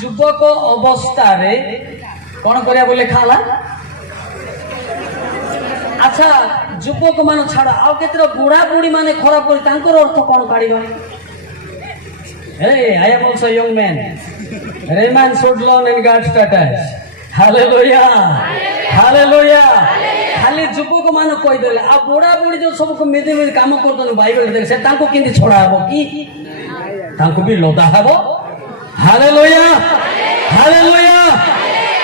ଯୁବକ ଅବସ୍ଥାରେ କଣ କରିବା ବୋଲି ଲେଖା ହେଲା? ଆଚ୍ଛା ଯୁବକ ମାନ ଛାଡ, ଆଉ କେତେଟା ବୁଢା ବୁଢୀ ମାନେ ଖରାପ କରି ତାଙ୍କର ଅର୍ଥ କଣ କାଢିବା? Hey, I am also a young man. Remain should learn and God status. Hallelujah. Hallelujah. ଖାଲି ଯୁବକ ମାନ କହିଦେଲେ ଆଉ ବୁଢା ବୁଢୀ ଯୋଉ ସବୁ ମିଦି ମିଦି କାମ କରୁଛନ୍ତି ବାଇବେଲ ଦେଖ ସେ ତାଙ୍କୁ କେମିତି ଛଡା ହବ କି? ତାଙ୍କୁ ବି ଲଦା ହବ। Hallelujah hallelujah.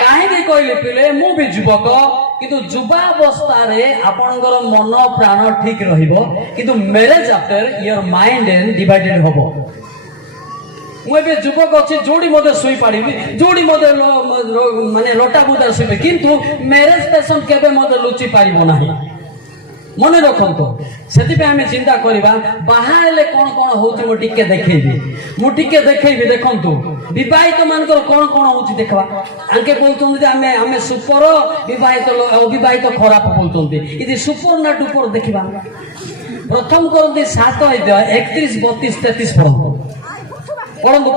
କାହିଁକି କହିଲେ ପିଲେ ମୁଁ ବି ଯୁବକ, କିନ୍ତୁ ଯୁବାବସ୍ଥାରେ ଆପଣଙ୍କର ମନ ପ୍ରାଣ ଠିକ ରହିବ, କିନ୍ତୁ marriage after your mind divided ହବ। ମୁଁ ଏବେ ଯୁବକ ଅଛି, ଯୋଉଠି ମଧ୍ୟ ଶୋଇପାରିବି, ଯୋଉଠି ମଧ୍ୟ ମାନେ ଲଟା ବୁଦାରେ ଶୋଇବି, କିନ୍ତୁ ମ୍ୟାରେଜ ପେସନ କେବେ ମଧ୍ୟ ଲୁଚି ପାରିବ ନାହିଁ। ମନେ ରଖନ୍ତୁ, ସେଥିପାଇଁ ଆମେ ଚିନ୍ତା କରିବା ବାହା ହେଲେ କଣ କଣ ହଉଛି ମୁଁ ଟିକେ ଦେଖେଇବି। ଦେଖନ୍ତୁ ବିବାହିତ ମାନଙ୍କର କଣ କଣ ହଉଛି ଦେଖିବା। ଆଙ୍କେ କହୁଛନ୍ତି ଯେ ଆମେ ସୁପର, ବିବାହିତ ଅବିବାହିତ ଖରାପ କହୁଛନ୍ତି। ఇది ସୁପର ନା ଡୁପର ଦେଖିବା। ପ୍ରଥମ କରନ୍ତି 7:31, 32, 33 ପଢନ୍ତୁ।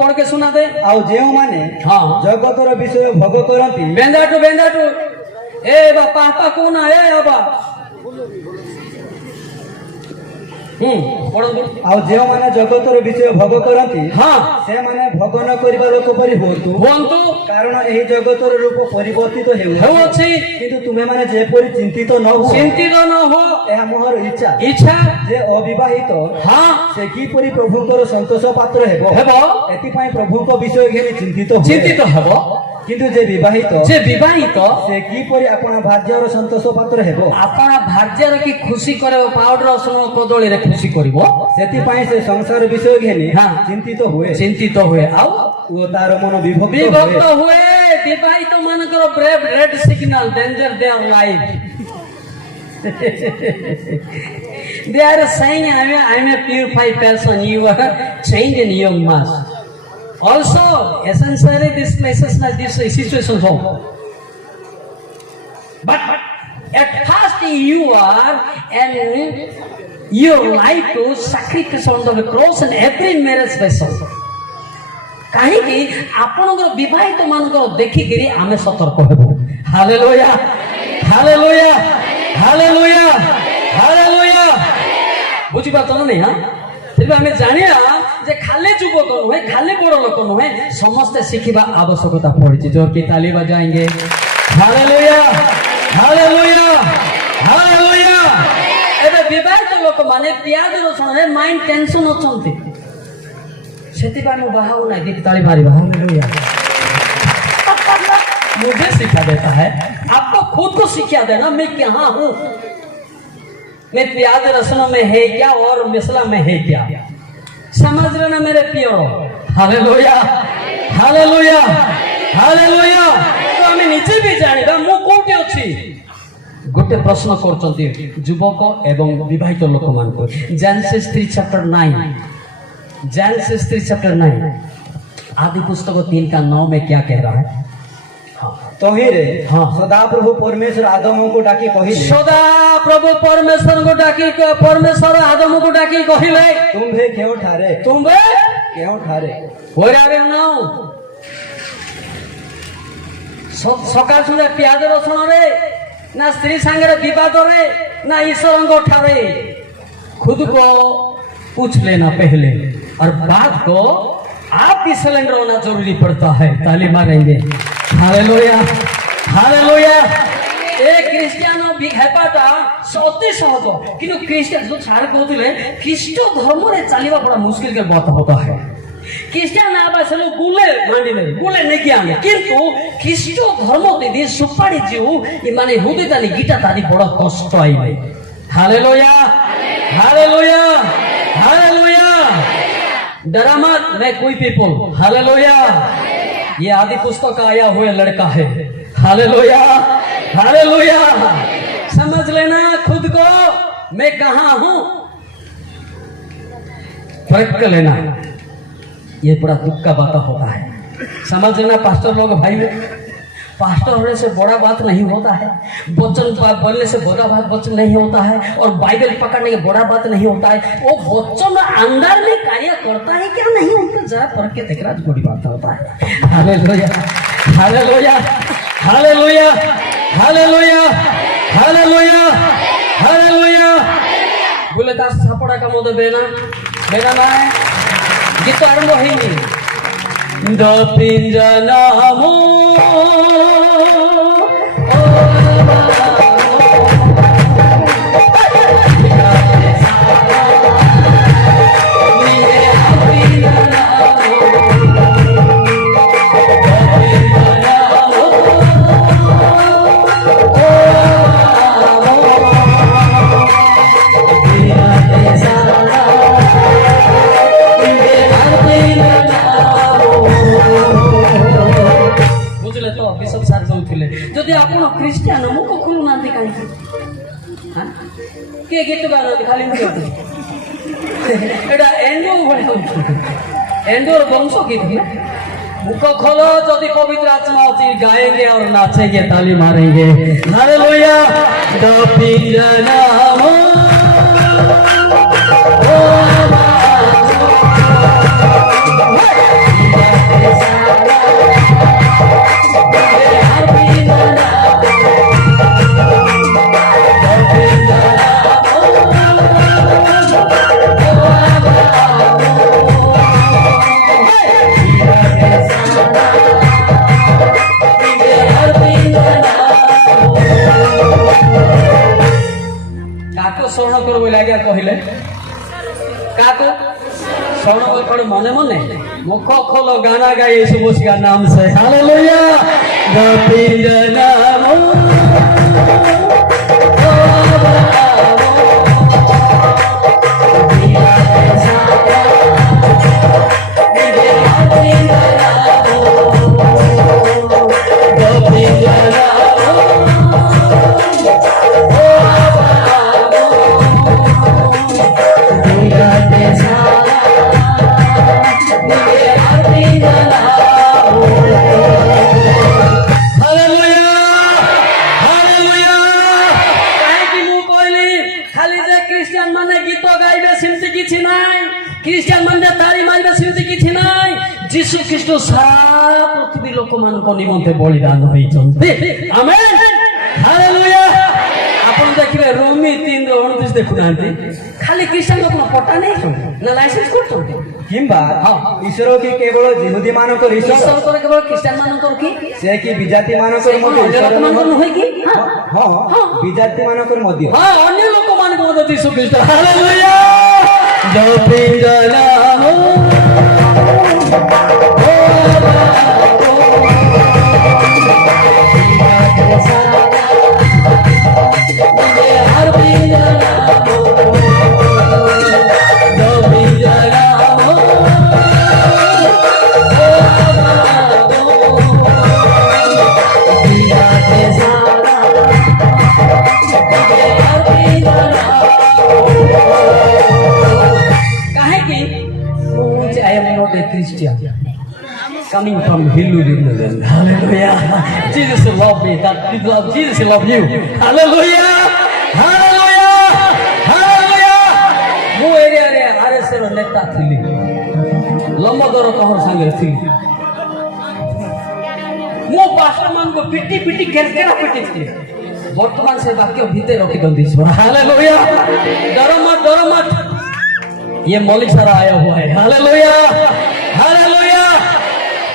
ପଢକେ ଶୁଣା ଦେ। ଆଉ ଯେଉଁମାନେ ଜଗତର ବିଷୟ ଭୋଗ କରନ୍ତି, ବେନ୍ଦାଟୁ ଏ ବାପା କହୁନା ଏ ବାବା ଆଉ ଯେଉଁମାନେ ଜଗତର ବିଷୟ ଭୋଗ କରନ୍ତି ସେମାନେ ଭୋଗ ନ କରିବା ଲୋକ ପରି ହୁଅନ୍ତୁ, କାରଣ ଏହି ଜଗତର ରୂପ ପରିବର୍ତ୍ତିତ ହେଉଅଛି। କିନ୍ତୁ ତୁମେମାନେ ଯେପରି ଚିନ୍ତିତ ନ ହୁଅ, ଏହା ମୋର ଇଚ୍ଛା ଯେ ଅବିବାହିତ ସେ କିପରି ପ୍ରଭୁଙ୍କର ସନ୍ତୋଷ ପାତ୍ର ହେବ, ଏଥିପାଇଁ ପ୍ରଭୁଙ୍କ ବିଷୟ ଘେନି ଚିନ୍ତିତ ହେବ। କିନ୍ତୁ ଯେ ବିବାହିତ ସେ କିପରି ଆପଣ ଭାର୍ଯ୍ୟାର ସନ୍ତୋଷ ପାତ୍ର ହେବ, ଆପଣ ଭାର୍ଯ୍ୟାର କି ଖୁସି କରିବ, ପାଉଡର ରସୁଣ କଦଳୀରେ ଖୁସି କରିବ, ସେଥିପାଇଁ ସେ ସଂସାର ବିଷୟ ଘେନି ଚିନ୍ତିତ ହୁଏ ଆଉ ତାର ମନ ବିଭକ୍ତ ହୁଏ। ବିବାହିତ ମାନଙ୍କର brave red signal, danger their life. They are saying I am a purified person, you are changed in your mass. Also, essentially, these places like this situations home. But at first, you are and your life to sacrifice on the cross and every marriage vessel. କାହିଁକି ଆପଣଙ୍କର ବିବାହିତ ମାନଙ୍କର ଦେଖିକିରି ଆମେ ସତର୍କ ହେବୁ। Hallelujah ହାଲେଲୁୟା ହାଲେଲୁୟା ହାଲେଲୁୟା। ବୁଝିପାରୁଛ ନା ନାଇଁ? ତେବେ ଆମେ ଜାଣିବା ଯେ ଖାଲି ଯୁବକ ନୁହେଁ, ଖାଲି ବଡ ଲୋକ ନୁହେଁ, ସମସ୍ତେ ଶିଖିବା ଆବଶ୍ୟକତା ପଡିଛି। ଜୋର କି ତାଲି ବଜାएंगे। ହାଲେଲୁୟା ହାଲେଲୁୟା ହାଲେଲୁୟା। ଏବେ ବିବାହିତ ଲୋକମାନେ ପିଆଜ ରସୁଣରେ ମାଇଣ୍ଡ ଟେନସନ ଅଛନ୍ତି, ସେଥିପାଇଁ ମୁଁ ବାହା ହଉ ନାହିଁ। ଟିକେ ତାଳି ମାରିବା। हालेलुया। मुझे सिखा देता है, आपको खुद को सिखा देना मैं कहाँ हूँ, मैं प्याज रसन में है क्या और मिसला में है क्या, समझ लेना मेरे प्रियो। हालेलुया हालेलुया हालेलुया। तो आम निजे भी जानिबा मु कोठी अछि। गोटे प्रश्न करछन्ती युवक एवं विवाहित लोक मान को। जेनेसिस 3:9, जेनेसिस 3:9 आदि पुस्तक 3:9 में क्या कह रहा है? तोहिरे सदा प्रभु परमेश्वर आदम को डाकी कहिले, सदा प्रभु परमेश्वर को डाकी, परमेश्वर आदम को डाकी कहिले, तुम्भे केउठारे where are you now? सकाळ सुधा पियाज रसुण रे ना स्त्री संगे विवाद रे ना ईश्वर ठारे खुद को पूछ लेना पहले, और बात को आप भी सिलेंडर होना जरूरी पड़ता है। ताली मारेंगे। Hallelujah hallelujah. एक ख्रिस्टियान भी हेपाटा सती सहज, किंतु ख्रिस्टियान जो छाड़ कहते ख्रीष्ट धर्म रे चलिबा बड़ा मुश्किल के बात होता है। ख्रिस्टियान आबा से लोग गुले नहीं किया, किंतु ख्रीष्ट धर्म दीदी सुपारी जीव माने हुदे ताली गीता ताली बड़ा कष्ट आई। हालेलुया हालेलुया हालेलुया। डरा मत मैं कोई पीपल। हालेलुया। ये आदि पुस्तक का आया हुआ लड़का है। Hallelujah hallelujah. समझ लेना खुद को मैं कहाँ हूँ, परख कर लेना। ये बड़ा दुख का बात होता है। समझ लेना पास्टर लोग भाई, पास्टर होने से बड़ा बात नहीं होता है, वचन बोलने से बड़ा बात वचन नहीं होता है, और बाइबल पकड़ने के बड़ा बात नहीं होता है। वो वचन अंदर में कार्य करता है क्या नहीं होता, जरा पढ़ के देख रहा बड़ी बात होता है। हालेलुया हालेलुया हालेलुया हालेलुया हालेलुया हालेलुया। बोले दास सापड़ा का मत बेना बेना ना है गीत आरंभ होइनी द पिंजनामो যদি ଆପଣ ଖ୍ରୀଷ୍ଟିଆନ ମୁଖ ଖୋଲୁନାହାନ୍ତି କାହିଁକି? କିଏ ଗୀତ ଗାଉନାହାନ୍ତି ଖାଲି ଏଇଟା ଏଣ୍ଡୋ ଭଳି ହଉଛି, एंडोर वंश गीत है। मुख खोलो यदि पवित्र आत्मा होती गाएंगे और नाचेंगे ताली मारेंगे। हालेलुया द पिंजनामो स्मरण कर लगे कहले क्या स्मरण कर मने मने मुख खोलो गाना गाए यीशु मसीह का नाम से। हालेलुया द पिंजनामो जीशु ख्रीष्ट सारा पृथ्वी लोक मान निमंते बलिदान होइछन्ते। Amen hallelujah. आपण देखिबे रोमी 3:29 देखुनांती खाली क्रिश्चियन लोक पटा नहीं ना लाइसेंस करछन्ते किंबा ईश्वर की केवल यहूदी मानक ईश्वर को केवल क्रिश्चियन मानक की से की विजाति मानक मध्य ईश्वर मानक होय की हां विजाति मानक मध्य हां अन्य लोक मानक मध्य यीशु ख्रीष्ट। हालेलुया जो पिंजनामो coming from Hindu religion. Hallelujah. Jesus love me. That love Jesus love you. Hallelujah. Hallelujah. Hallelujah. ମୁଁ ଏରିଆରେ ଆରଏସଏର ନେତା ଥିଲି, ଲମ୍ବଦର କହର ସାଙ୍ଗରେ ଥିଲି। ମୁଁ ପାଷ୍ଟର ମାନଙ୍କୁ ପିଟି ପିଟି କେରକେରା ପିଟିଥିଲି। ବର୍ତ୍ତମାନ ସେ ବାକ୍ୟ ଭିତରେ ରଖିଛନ୍ତି ଈଶ୍ୱର। ହାଲେଲୁୟା ଡର ମତ ये मौलिक सारा आया हुआ है। Hallelujah hallelujah.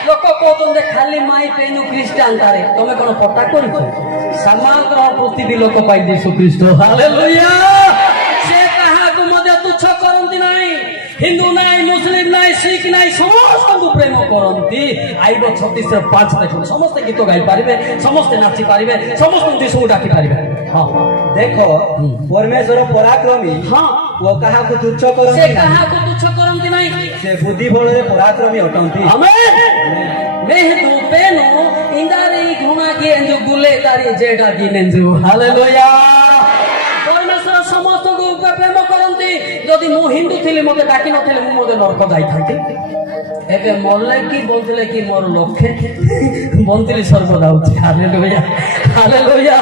लोक कहते खाली माई पेनु क्रिस्टियान तारे तमे कोन पटा करिछ समग्र पृथ्वी लोक पाई यीशु ख्रीष्ट। हालेलुया से कहा को मध्य तुच्छ करंती नाही, हिंदू नाही, मुस्लिम नाही, सिख नाही, समस्त को प्रेम करंती। आइबो 36:5 देखो समस्त गीत गाई पारिबे, समस्त नाची पारिबे, समस्त यीशु डाकी पारिबे। हां देखो परमेश्वर पराक्रमी। हां वो कहा को तुच्छ करंती, से कहा को तुच्छ करंती नाही, से बुद्धि बଳରେ पराक्रमी अटंती। आमेन। मेहदू पेनो इंदारी घुमा के एंजो गुले तारी जेडा गिनेंजो। हालेलुया परमेश्वर समस्त को प्रेम करंती। जदि मु हिंदू थिली मते डाकी नथिले मु मते नरक जाई थांती। ଏବେ ମଲେ କି ବଞ୍ଚିଲେ କି ମୋର ଲକ୍ଷ୍ୟ ବଞ୍ଚିଲି ସ୍ୱର୍ଗ ଯାଉଛି। ହାଲେଲୁୟା ହାଲେଲୁୟା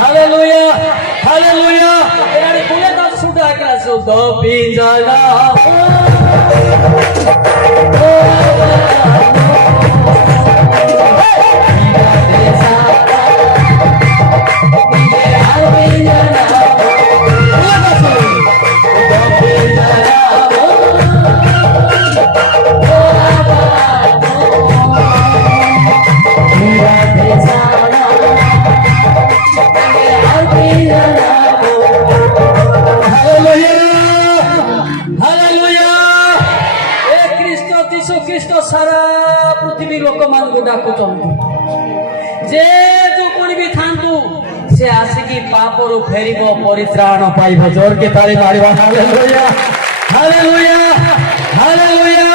ହାଲେଲୁୟା ହାଲେଲୁୟା। ଏଆଡେ କୁଲେ ତ ସୁଧା ଆକିଲା ସୁଧ ପିଞ୍ଜରା ସାରା ପୃଥିବୀ ଲୋକମାନଙ୍କୁ ଡାକୁଛନ୍ତି ଯେ ତୁ ପୁଣି ବି ଥାନ୍ତୁ ସେ ଆସିକି ପାପରୁ ଫେରିବ ପରିତ୍ରାଣ ପାଇବ। ଜୋରକେ ତାଳି ମାରିବା। ହାଲେଲୁୟା ହାଲେଲୁୟା ହାଲେଲୁୟା।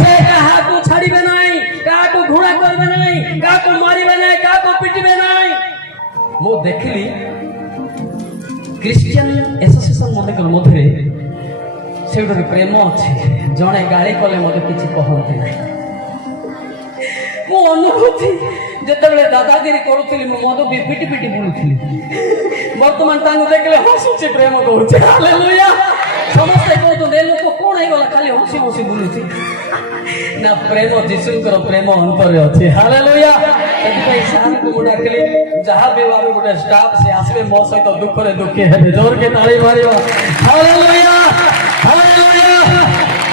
ସେ କାହାକୁ ଛାଡ଼ିବେ ନାହିଁ, କାହାକୁ ଘୃଣା କରିବେ ନାହିଁ, କାହାକୁ ମାରିବେ ନାହିଁ, କାହାକୁ ପିଟିବେ ନାହିଁ। ମୁଁ ଦେଖିଲି ଖ୍ରୀଷ୍ଟିଆନ ଆସୋସିଏସନ ମାନଙ୍କର ମଧ୍ୟରେ ସେ ଗୋଟେ ପ୍ରେମ ଅଛି। ଜଣେ ଗାଳି କଲେ ମୋତେ କିଛି କହନ୍ତି ନାହିଁ। ମୁଁ ଅନୁଭୂତି ଯେତେବେଳେ ଦାଦାଗିରି କରୁଥିଲି ମୁଁ ମଦ ବି ପିଟି ପିଟି ବୁଲୁଥିଲି। ବର୍ତ୍ତମାନ ତାଙ୍କୁ ଦେଖିଲେ ହସୁଛି, ପ୍ରେମ କରୁଛି। ହାଲେଲୁୟା। ସମସ୍ତେ କହୁଛନ୍ତି ଏ ଲୋକ କଣ ହେଇଗଲା ଖାଲି ହସି ହସି ବୁଲୁଛି। ନା, ପ୍ରେମ ଯୀଶୁଙ୍କର ପ୍ରେମ ଅନ୍ତରରେ ଅଛି। ହାଲେଲୁୟା। ସେଥିପାଇଁ ସାର୍ଙ୍କୁ ମୁଁ ଡାକିଲି ଯାହା ବି ଆମେ ଗୋଟେ ଷ୍ଟାଫ୍ ସେ ଆସିବେ ମୋ ସହିତ ଦୁଃଖରେ ଦୁଃଖୀ ହେବେ। ଜୋରକେ ତାଳି ମାରିବ। Hallelujah hallelujah.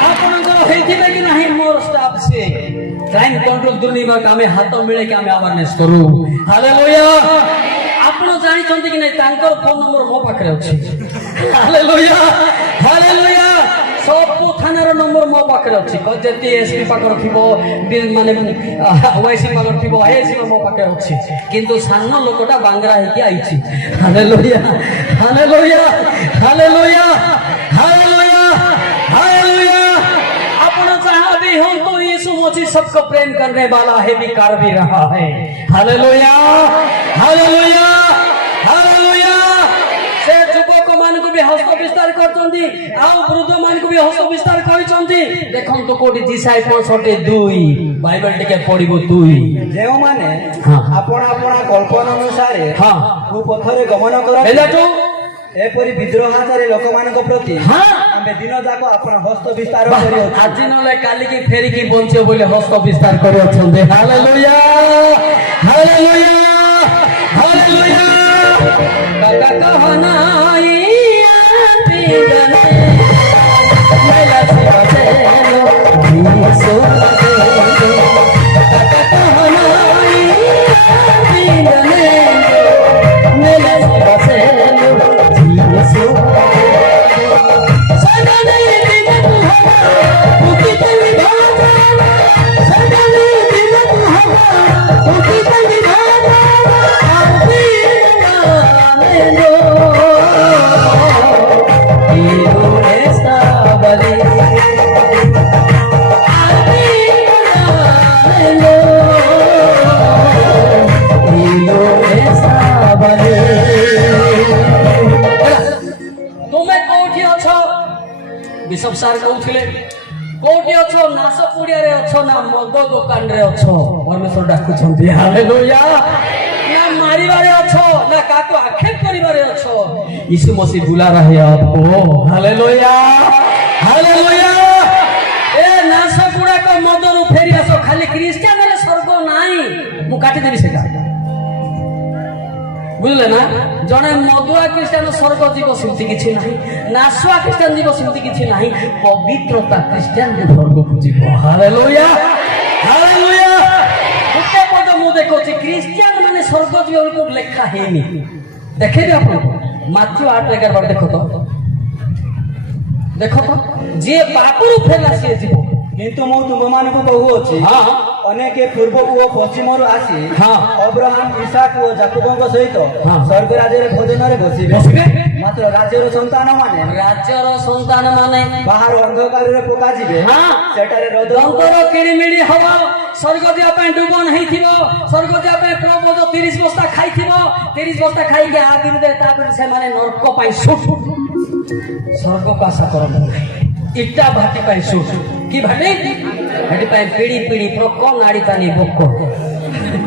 ଆପଣଙ୍କର ହେଇଥିବେ କି ନାହିଁ ମୋର ଷ୍ଟାଫ୍ ସେ କ୍ରାଇମ୍ କଣ୍ଟ୍ରୋଲ ଦୁର୍ନିବାକ ଆମେ ହାତ ମିଳେଇକି ଆମେ ଆୱାରନେସ୍ କରୁ। ହାଲେଲୁୟା। ଆପଣ ଜାଣିଛନ୍ତି କି ନାଇଁ ତାଙ୍କର ଫୋନ ନମ୍ବର ମୋ ପାଖରେ ଅଛି। Hallelujah hallelujah. ସବୁ ଥାନାର ନମ୍ବର ମୋ ପାଖରେ ଅଛି। ଯେତେ ଏସ୍ପି ପାଖରେ ଥିବ ମାନେ ଓଆଇସି ପାଖରେ ଥିବ ଆଇଏସି ମୋ ପାଖରେ ଅଛି। କିନ୍ତୁ ସାନ ଲୋକଟା ବାଙ୍ଗରା ହେଇକି ଆଇଛି। ହାଲେଲୁୟା ହାଲେଲୁୟା ହାଲେଲୁୟା ହାଲେଲୁୟା हालेलुया। अपना जहां भी हो तो यीशु मसीह सबको प्रेम करने वाला है, भी कर भी रहा है। हालेलुया हालेलुया हालेलुया। से युवक मान को भी हस्त विस्तार करछंती आ वृद्ध मान को भी हस्त विस्तार करछंती। देखन तो कोडी डिसाइपल छोटे दुई बाइबल टिके पढिबो दुई जेउ माने आपना आपना कल्पना अनुसार कुपथरे गमन करत एलाटो एपरि विद्रोहाचारी लोकମାନଙ୍କ प्रति ଆମେ ଦିନ ଯାକ ଆପଣ ହସ୍ତ ବିସ୍ତାର କରି ଆଜି ନହେଲେ କାଲିକି ଫେରିକି ବଞ୍ଚିବ ବୋଲି ହସ୍ତ ବିସ୍ତାର କରି ଅଛନ୍ତି। ହାଲେଲୁୟା ହାଲେଲୁୟା ହାଲେଲୁୟା। କାକା କହନାଇ ପିଗନେ ମେଲା ଶିବସେନ ବିସୋ କାକା କହନାଇ ପିଗନେ ମେଲା ଶିବସେନ ବିସୋ ବିଶପ ସାର୍ କହୁଥିଲେ କୋଉଠି ଅଛ? ନାଶ ପୁଡ଼ିଆରେ ଅଛ ନା ମଦ ଦୋକାନରେ ଅଛ? ପରମେଶ୍ୱର ଡାକୁଛନ୍ତି। ହାଲେଲୁୟା। ନା ମାରିବାରେ ଅଛ ନା କାହାକୁ ଆକ୍ଷେପ କରିବାରେ ଅଛ? यीशु मसीह बुला रहे हैं आपको। Hallelujah hallelujah. ए नाश गुड़ाक मदरू फेरी आस। खाली क्रिश्चियन हेले स्वर्ग नाही। मु काटी देबी सेटा बुझले ना। जने मदुआ क्रिश्चियन स्वर्ग जीव सेमती किछि नाही। नाशुआ क्रिश्चियन जीव सेमती किछि नाही। पवित्रता क्रिश्चियन जे स्वर्ग को जीव। Hallelujah hallelujah. उते पद मु देखो छी क्रिश्चियन माने स्वर्ग जीव को लेखा हेनी। देखेबे आपन माथ्यू 8:11 देखो तो देखो तो जे पापरू फेला से जीव। किंतु मु तुम मानकु कहुअछि अनेक पूर्व ओ पश्चिम रु आसी अब्राहम इसहाक ओ याकूबक सहित स्वर्ग राज्य रे भोजन रे बसिबे। मात्र राज्यर संतान माने बाहर अंधकार रे पका जिवे। सेटारे रदंतर किड़िमिड़ी हवा स्वर्ग दिया पे डुब नहीं थिबो। स्वर्ग दिया पे प्रभु 30 बस्ता खाई थिबो। 30 बस्ता खाई के आ दिन दे तापर से माने नरक पाई सुट स्वर्ग का आशा करब। इट्टा भाटी पाई सुट की भाटी भाटी पाई पीड़ी पीड़ी प्रको नाड़ी तानी बक्को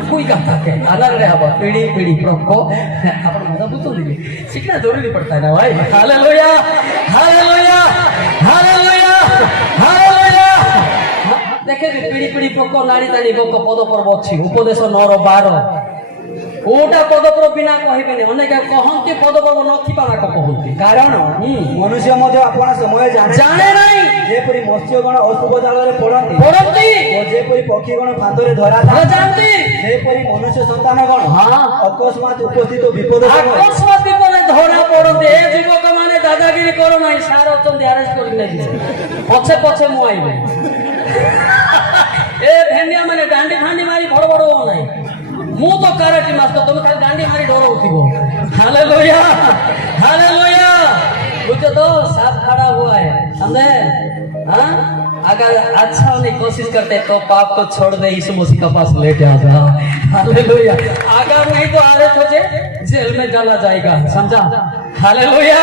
कोई कहा के अलग रहे हवा पीड़ी पीड़ी प्रको अपन मजा बुतो दी सीखना जरूरी पड़ता है ना भाई हालेलुया हालेलुया हालेलुया हालेलुया देखे पीड़ी पीड़ी प्रको नाड़ी तानी बक्को पद पर्व अछि उपदेश 9:12 ओटा पदपर बिना कहबेनी अनेक कहंती पदपर नथिबा कहंती कारण मनुष्य मध्य आपण समय जाने नहीं जेपरी मत्स्यगण अशुभ जालरे पड़ती और जेपरी पक्षीगण फांदरे धरा जानती जेपरी मनुष्य संतानगण हाँ अकस्मात उपस्थित विपद अकस्मात विपदे धरा पड़ते ए युवक माने दादागिरी करो नहीं सार अछंती अरेस्ट करि नै पछे पछे मु आइबे ए भेंडिया माने डांडी फांडी मारी बड़ बड़ हो नहीं मु तो कराटी मास्टर तुम खाली डांडी मारी डरौथिबो हालेलुया हालेलुया बुझो तो सांप खड़ा हुआ है समझे हाँ अगर अच्छा होने की कोशिश करते तो पाप को छोड़ दे यीशु मसीह के पास लेके आ जा हालेलुया अगर नहीं तो अरेस्ट हो जाए जेल में डाला जाएगा समझा हालेलुया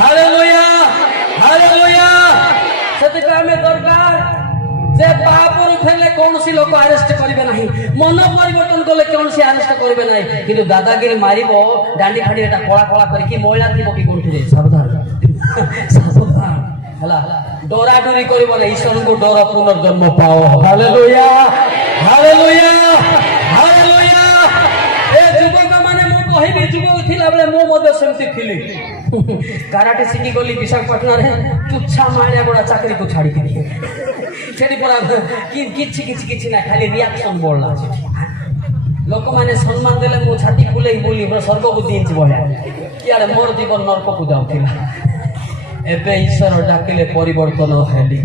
हालेलुया हालेलुया सत्यता में दरकार जे पाप उठेले कौन सी लोक अरेस्ट करिवे नहीं मन परिवर्तन कले कौन सी अरेस्ट करिवे नहीं किंतु दादागिरी मारिबो डांडी फाडी एटा कोला कोला करके मोइला थिबो की कोठी रे सावधान सावधान हला डोरा डोरी करिबो नहीं ईश्वर को डर पुनर्जन्म पाओ हालेलुया हालेलुया हालेलुया ए जुबक माने मो कहिबी जुबक थिला बेले मो मध्य सेमति थिली कराटे शिखी गली विशाखापट्टनम रे तुच्छा मारिया बड़ा चाकरी को छाड़ी के सेठी परा किछि किछि किछि ना खाली रिएक्शन बोलला लोक माने सम्मान देले मो छाती खुले बोली हमरा स्वर्ग को दिन्छ बढिया यार मोर जीवन नरक को जाउथिला एबे ईश्वर डाकिले परिवर्तन हेली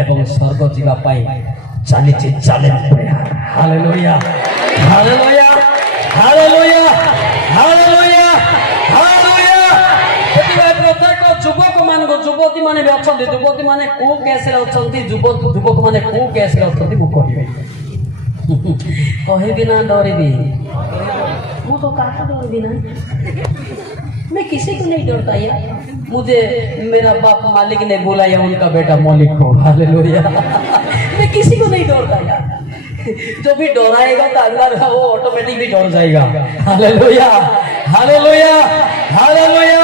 एवं स्वर्ग जीवा पाई चालीछि चैलेंज प्रयास हालेलुया हालेलुया हालेलुया हालेलुया हालेलुया प्रत्येक प्रत्येक युवक मान युवती माने भी अच्छा युवती माने को केस रे अछंती युवक माने को केस रे अछंती मु कहबी ना डरबी मु तो काका डरबी ना मैं किसी को नहीं डरता यार मुझे मेरा बाप मालिक ने बुलाया उनका बेटा मौलिक को हालेलुया मैं किसी को नहीं डरता यार जो भी डराएगा तो अल्लाह वो ऑटोमेटिक भी डर जाएगा हालेलुया हालेलुया हालेलुया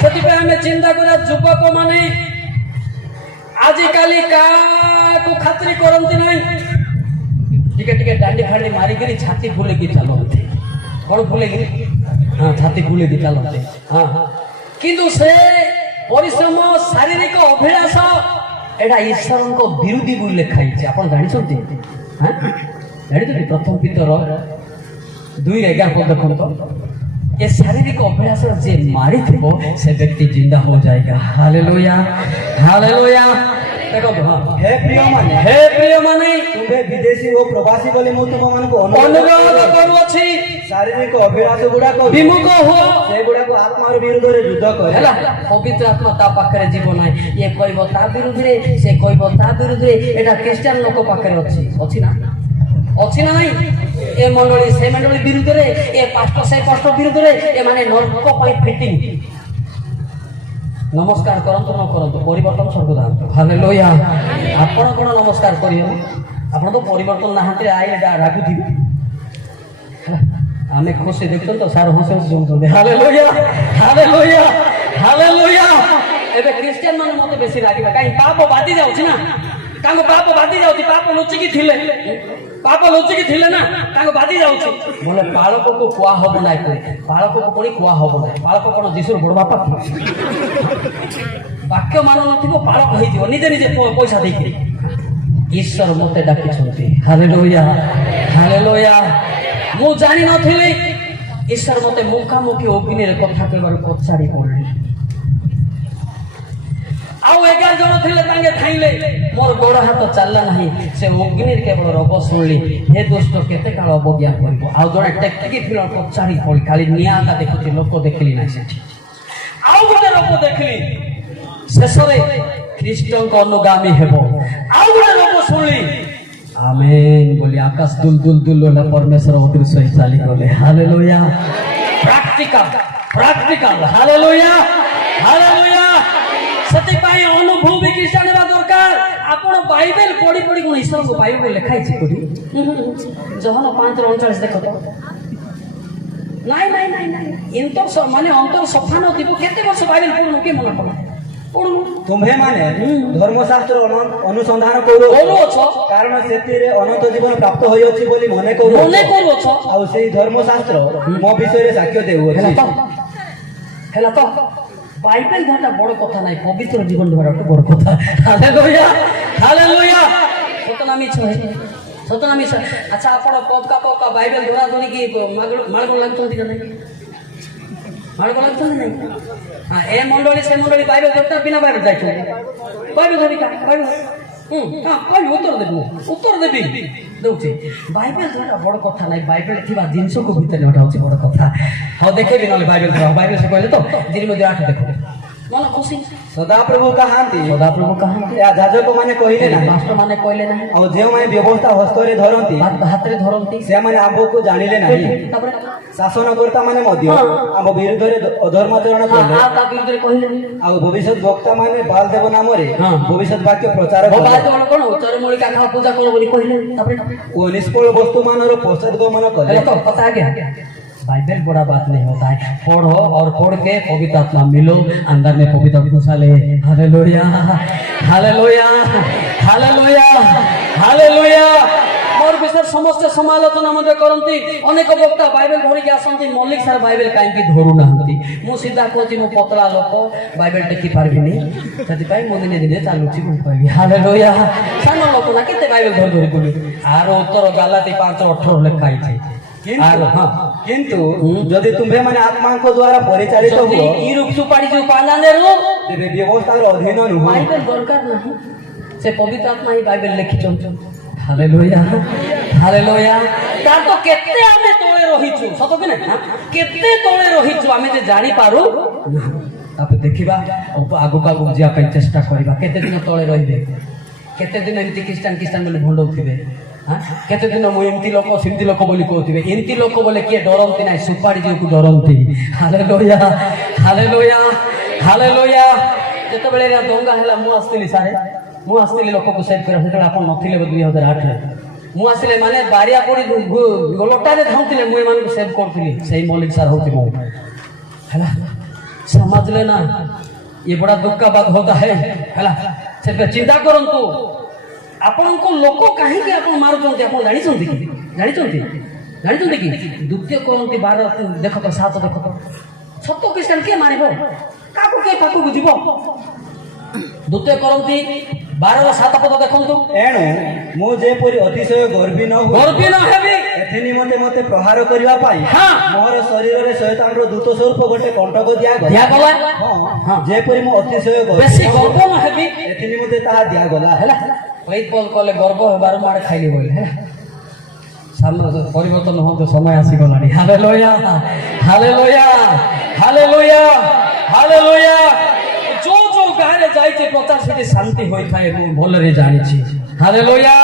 ସେଥିପାଇଁ ଆମେ ଚିନ୍ତା କରିବା ଯୁବକ ମାନେ ଆଜିକାଲି କାହାକୁ ଖାତିର କରନ୍ତି ନାହିଁ ଟିକେ ଟିକେ ଡାଣ୍ଡି ଫାଣ୍ଡି ମାରିକିରି ଛାତି ଫୁଲେଇକି ଚାଲନ୍ତି କଣ ଫୁଲେଇକିରି ହଁ ଛାତି ଫୁଲେଇକି ଚାଲନ୍ତି ହଁ ହଁ କିନ୍ତୁ ସେ ପରିଶ୍ରମ ଶାରୀରିକ ଅଭିଳାଷ ଏଇଟା ଈଶ୍ୱରଙ୍କ ବିରୋଧୀ ବୋଲି ଲେଖା ହେଇଛି ଆପଣ ଜାଣିଛନ୍ତି ହଁ ଜାଣିଛନ୍ତି ପ୍ରଥମ ପିତର 2:11 ଦେଖନ୍ତୁ ये शारीरिक अभ्यास जे मारी थो से व्यक्ति जिंदा हो जाएगा हालेलुया हालेलुया देखो हे प्रिय माने तुम्हें विदेशी और प्रवासी बोले मु तुम मन को अनुरोध करू अछि शारीरिक अभ्यास गुडा को विमुख हो से गुडा को आत्मा रो विरुद्ध रे युद्ध करे हैला पवित्र आत्मा ता पाखरे जीवन है ये कहबो ता विरुद्ध रे से कहबो ता विरुद्ध रे एटा क्रिश्चियन लोक पाखरे अछि ना अच्छी ना नहीं ए मंडली से मंडली विरुद्ध रे ए पास्टर से पास्टर विरुद्ध रे ए माने नरक पाई फिटिंग नमस्कार करंतु न करंतु परिवर्तन सर्वदा हालेलुया आपण कोन नमस्कार करियो आपण तो परिवर्तन नाहंती आइले रागु दिबे आमे खुशी देखतो तो सार हंसे जोंतो हालेलुया हालेलुया हालेलुया एबे क्रिश्चियन माने मते बेसी लागिबा काई पाप बादी जाउछि ना कांगो पाप बादी जाउछि पाप लुचिकी थिले पाप लुचिकी थिले ना कांगो बादी जाउछि बोले पालक को कुआ हबो नाइ को पालक को कोनी कुआ हबो नाइ पालक कोन जीसुर बड़ बापा वाक्य मान नथिबो पालक होई दियो निजे निजे पैसा देकरी ईश्वर मते डाकी छथि हालेलुया हालेलुया मु जानि नथिली ईश्वर मते मुखा मुखी अग्नि रे कथा कहबार पछाड़ी पड़ले आउ 11 जन थिले तांगे थाइले मोर गोड़ हाथ चलला नहीं से अग्नि केवल रब सुनली हे दोस्त केते काल अवज्ञा करबो आउ जने टेक्टिकी फिर पछाड़ी पड़ी खाली नियाता देखुची लोक देखली ना सेठी आउ गोटे लोक देखली शेषरे ख्रीष्टन को अनुगामी हेबो आउ गोटे लोक सुनली आमेन बोली आकाश दुल दुल दुल होला परमेश्वर अदृश्य ही चाली गले हालेलुया प्रैक्टिकल हालेलुया हालेलुया ସେଥିପାଇଁ ଅନୁଭବୀ ଖ୍ରୀଷ୍ଟିଆନ ହେବା ଦରକାର। ଆପଣ ବାଇବେଲ ପଢି ପଢି କଣ ଈଶ୍ୱରଙ୍କୁ ବାଇବେଲ ଲେଖା ହେଇଛି କୋଉଠି? ଜହନ 5:39 ଦେଖ ତ। ନାଇଁ ନାଇଁ ନାଇଁ ନାଇଁ ମାନେ ଅନ୍ତର ସଫା ନଥିବ କେତେ ବର୍ଷ ବାଇବେଲ ପଢୁନୁ କିଏ ମନା କଲା? ପଢୁନୁ। ତୁମ୍ଭେ ମାନେ ଧର୍ମଶାସ୍ତ୍ର ଅନୁସନ୍ଧାନ କରୁଅଛ, କାରଣ ସେଥିରେ ଅନନ୍ତ ଜୀବନ ପ୍ରାପ୍ତ ହୋଇଅଛି ବୋଲି ମନେ କରୁଅଛ। ଆଉ ସେଇ ଧର୍ମଶାସ୍ତ୍ର ମୋ ବିଷୟରେ ସାକ୍ଷ୍ୟ ଦେଉଅଛି। ହେଲା ତ ବାଇବେଲ ଧରାଟା ବଡ କଥା ନାହିଁ, ପବିତ୍ର ଜୀବନ ଧରା ଗୋଟେ ବଡ କଥା। Hallelujah hallelujah. ସତ ନା ମିଛ? ସତ ନା ମିଛ? ଆଚ୍ଛା ଆପଣ ପକା ବାଇବେଲ ଧରା ଧରିକି ମାଳଗ ଲାଗୁଛନ୍ତି ନା ନାଇଁ? ମାଳଗ ଲାଗୁଛନ୍ତି ନାଇଁ? ଏ ମଣ୍ଡଳୀ ସେ ମଣ୍ଡଳୀ ବାଇବେଲ ଧରତା ବିନା ବାଇବେଲ ଯାଇଛନ୍ତି। ବାଇବେଲ ଧରିକା ବାଇବେଲ କହିବି ଉତ୍ତର ଦେବି ଦଉଛି। ବାଇବେଲ ଧରା ବଡ କଥା ନାହିଁ, ବାଇବେଲ ଥିବା ଜିନିଷକୁ ଭିତରେ ନେବାଟା ହଉଛି ବଡ କଥା। ହଉ ଦେଖେଇବି ନହେଲେ ବାଇବେଲ ଧରା। ବାଇବେଲ ସେ କହିଲେ ତ Jeremiah 8 ଦେଖ ମନ ଖୁସି। ସଦାପ୍ରଭୁ କାହାନ୍ତି ଏହା ଯାଜକ ମାନେ କହିଲେ ନାହିଁ, ମାଷ୍ଟର ମାନେ କହିଲେ ନାହିଁ, ଆଉ ଯେଉଁମାନେ ବ୍ୟବସ୍ଥା ହସ୍ତରେ ଧରନ୍ତି ହାତରେ ଧରନ୍ତି ସେମାନେ ଆମ୍ଭକୁ ଜାଣିଲେ ନାହିଁ। ତାପରେ ଶାସନକର୍ତ୍ତା ମାନେ ମଧ୍ୟ ଆମ ବିରୁଦ୍ଧରେ ଅଧର୍ମାଚରଣ କଲେ, ତା ବିରୁଦ୍ଧରେ କହିଲେ। ଆଉ ଭବିଷ୍ୟତ ବକ୍ତା ମାନେ ବାଲଦେବ ନାମରେ ଭବିଷ୍ୟତ ବାକ୍ୟ ପ୍ରଚାର କଲେ କଣ ଚରମୂଳିକା ଖାଅ ପୂଜା କର ବୋଲି କହିଲେ। ତାପରେ ଓ ନିଷ୍ଫଳ ବस्तु ମାନର ପଶ୍ଚାଦଗମନ କଲେ। पता है क्या? बाइबल बड़ा बात नहीं होता है, पढ़ो और पढ़ के पवित्र आत्मा मिलो, अंदर में पवित्र आत्मा साले। हालेलुया हालेलुया हालेलुया हालेलुया। मोर विषय समस्त समालोचना मध्य करती अनेक वक्ता बाइबल धरिकी आसती, मल्लिक सार बाइबल कहीं धरू ना। मु सीधा कहती मु पतला लोक बाइबल टेकी पार्बिनी, से मु दिने दिने चलुची कहबी। हालेलुया। सान लोक ना केते बाइबल धर धरी बोली आर उत्तर गालाती 5:18 लिखा है। किंतु यदि तुम्हें माने आत्मा को द्वारा परिचालित हो ई रूप सुपारी जो पालाने रो तेरे व्यवस्थार अधीन नुह। बाइबल दरकार नहीं, से पवित्र आत्मा ही बाइबल लिखिछन। हालेलुया हालेलुया। ता तो केते आमे तळे रहिछु सतो कि ना, केते तळे रहिछु आमे जे जानि पारु। तापर देखिबा आगु आगु जिया पे चेष्टा करिबा। केते दिन तळे रहिबे, केते दिन एमती क्रिश्चियन बोली भंडौथिबे, केते दिन मु एमती लोक सिमती लोक बोली कहथिबे। एमती लोक बोले किए डरंती नाही, सुपारी जीव को डरंती। हालेलुया हालेलुया हालेलुया। जेते बेले दंगा हैला मु आस्तिली सारे मु आस्तिली लोक को सेव कर सेते आपण नथिले 2008 रे मु आसिले माने बारिया पड़ी गोलटारे धाउतिले मु मान को सेव करथिली। सही मौलिक सार होती मु हैला समझ लेना, ये बड़ा दुख का बात होता है। हैला से चिंता करंतु आपण को लोक काहे के आपण मारुचंती आपण जानि चंती कि द्वितीय कोरंती 12 देखो तो 7 देखो तो सत्य क्रिश्चियन के मानिबो काकू के पाकू बुझिबो। द्वितीय कोरंती 12:7 पद देखंतु। एणु मु जेपरि अतिशय गर्वी न हेबी एथि निमते मते प्रहार करिवा पाई मोर शरीर रे शैतान रो दूत स्वरूप गोटे कंटक दिया गला। हां जेपरि मु अतिशय बेसी गर्व न हेबी एथि निमते ताहा दिया गला। हैला प्रेत बोल कले गर्व हेबार मार खाइली बोले हैला सामने परिवर्तन हो तो समय आसी गलानी। हालेलुया हालेलुया हालेलुया हालेलुया। जो गारे जाइछे प्रचार सेठी शांति होई थाए मु भलरे जानि छी। Hallelujah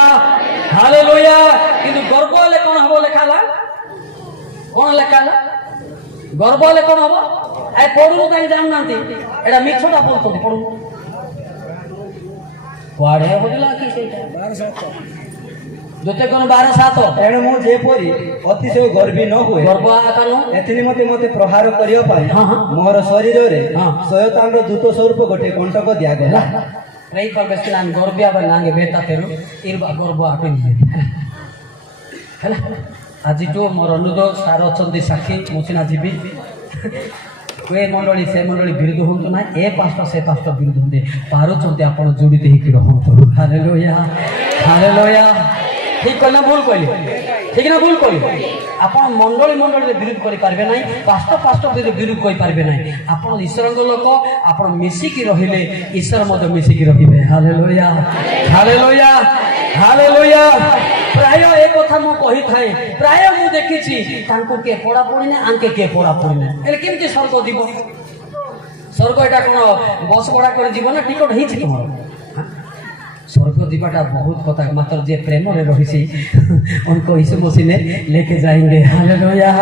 hallelujah. किंतु गर्व ले कोन हबो लेखाला, कोन लेखाला गर्व ले कोन हबो आइ पढु ताई जान नांती एडा मिछटा बोलतो पढु वाडे होदिला कि सेटा 12:7। एणु मु जेपरि अतिशय गर्वी न हुए गर्व आकानो एथि निमते मते प्रहार करियो पाई मोर शरीर रे शैतान रो दूत स्वरूप गोटे कंटक दिया गला। रही पर बेस नान गर्विया बन नांगे बेटा तेरो इरबा गर्व आकनि हैला। आज जो मोर अनुरोध सार अछंती साखी मुसिना जीबी वे मंडली से मंडली विरुद्ध होंतु ना, ए पास्टर से पास्टर विरुद्ध होंते पारुचंती आपण जोड़ीते ही रहंतु। Hallelujah hallelujah. ठीक कहना भूल कहली, ठीक ना भूल कहली। आपण मंडली विरोध करि पारबे नाही, पास्टर विरोध करि पारबे नाही। आपण ईश्वरक लोक आपण मिसिकी रहिले ईश्वर मध्य मिसिकी रहिबे। हालेलुया हालेलुया हालेलुया। प्राय एक कथा मु कहि थाए, प्राय मु देखिछि तांको के पड़ा पड़ी ना आंके के पड़ा पड़ी ना एले केमति स्वर्ग दिबो। स्वर्ग एटा कोन बस बड़ा कर जीवन ना टिकट हिछि तुमर स्वर्ग जीवाटा बहुत कथा मात्र जे प्रेम रे रहिछि उनको यीशु मसीह ने लेके जाएंगे। Hallelujah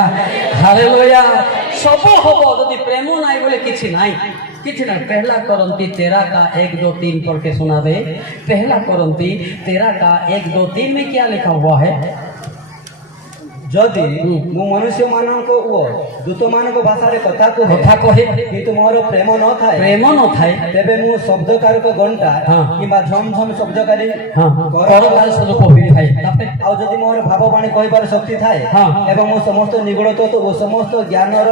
hallelujah. सब होबो यदि प्रेम नाही बोले किछि नाही। किसी ना पहला करंती 13 का 1 2 3 पढ़ के सुना दे। पहला करंती 13 का 1 2 3 में क्या लिखा हुआ है? जदि मु मनुष्य मानक ओ दूत मानक भाषा रे कथा कहे किंतु मोर प्रेम न थाए तेबे मु शब्दकारक घंटा किबा झम झम शब्दकारी करकार स्वरूप होई थाए। आ जदि मोर भाववाणी कहिबार शक्ति थाए एवं मु समस्त निगुण तत्व ओ समस्त ज्ञानर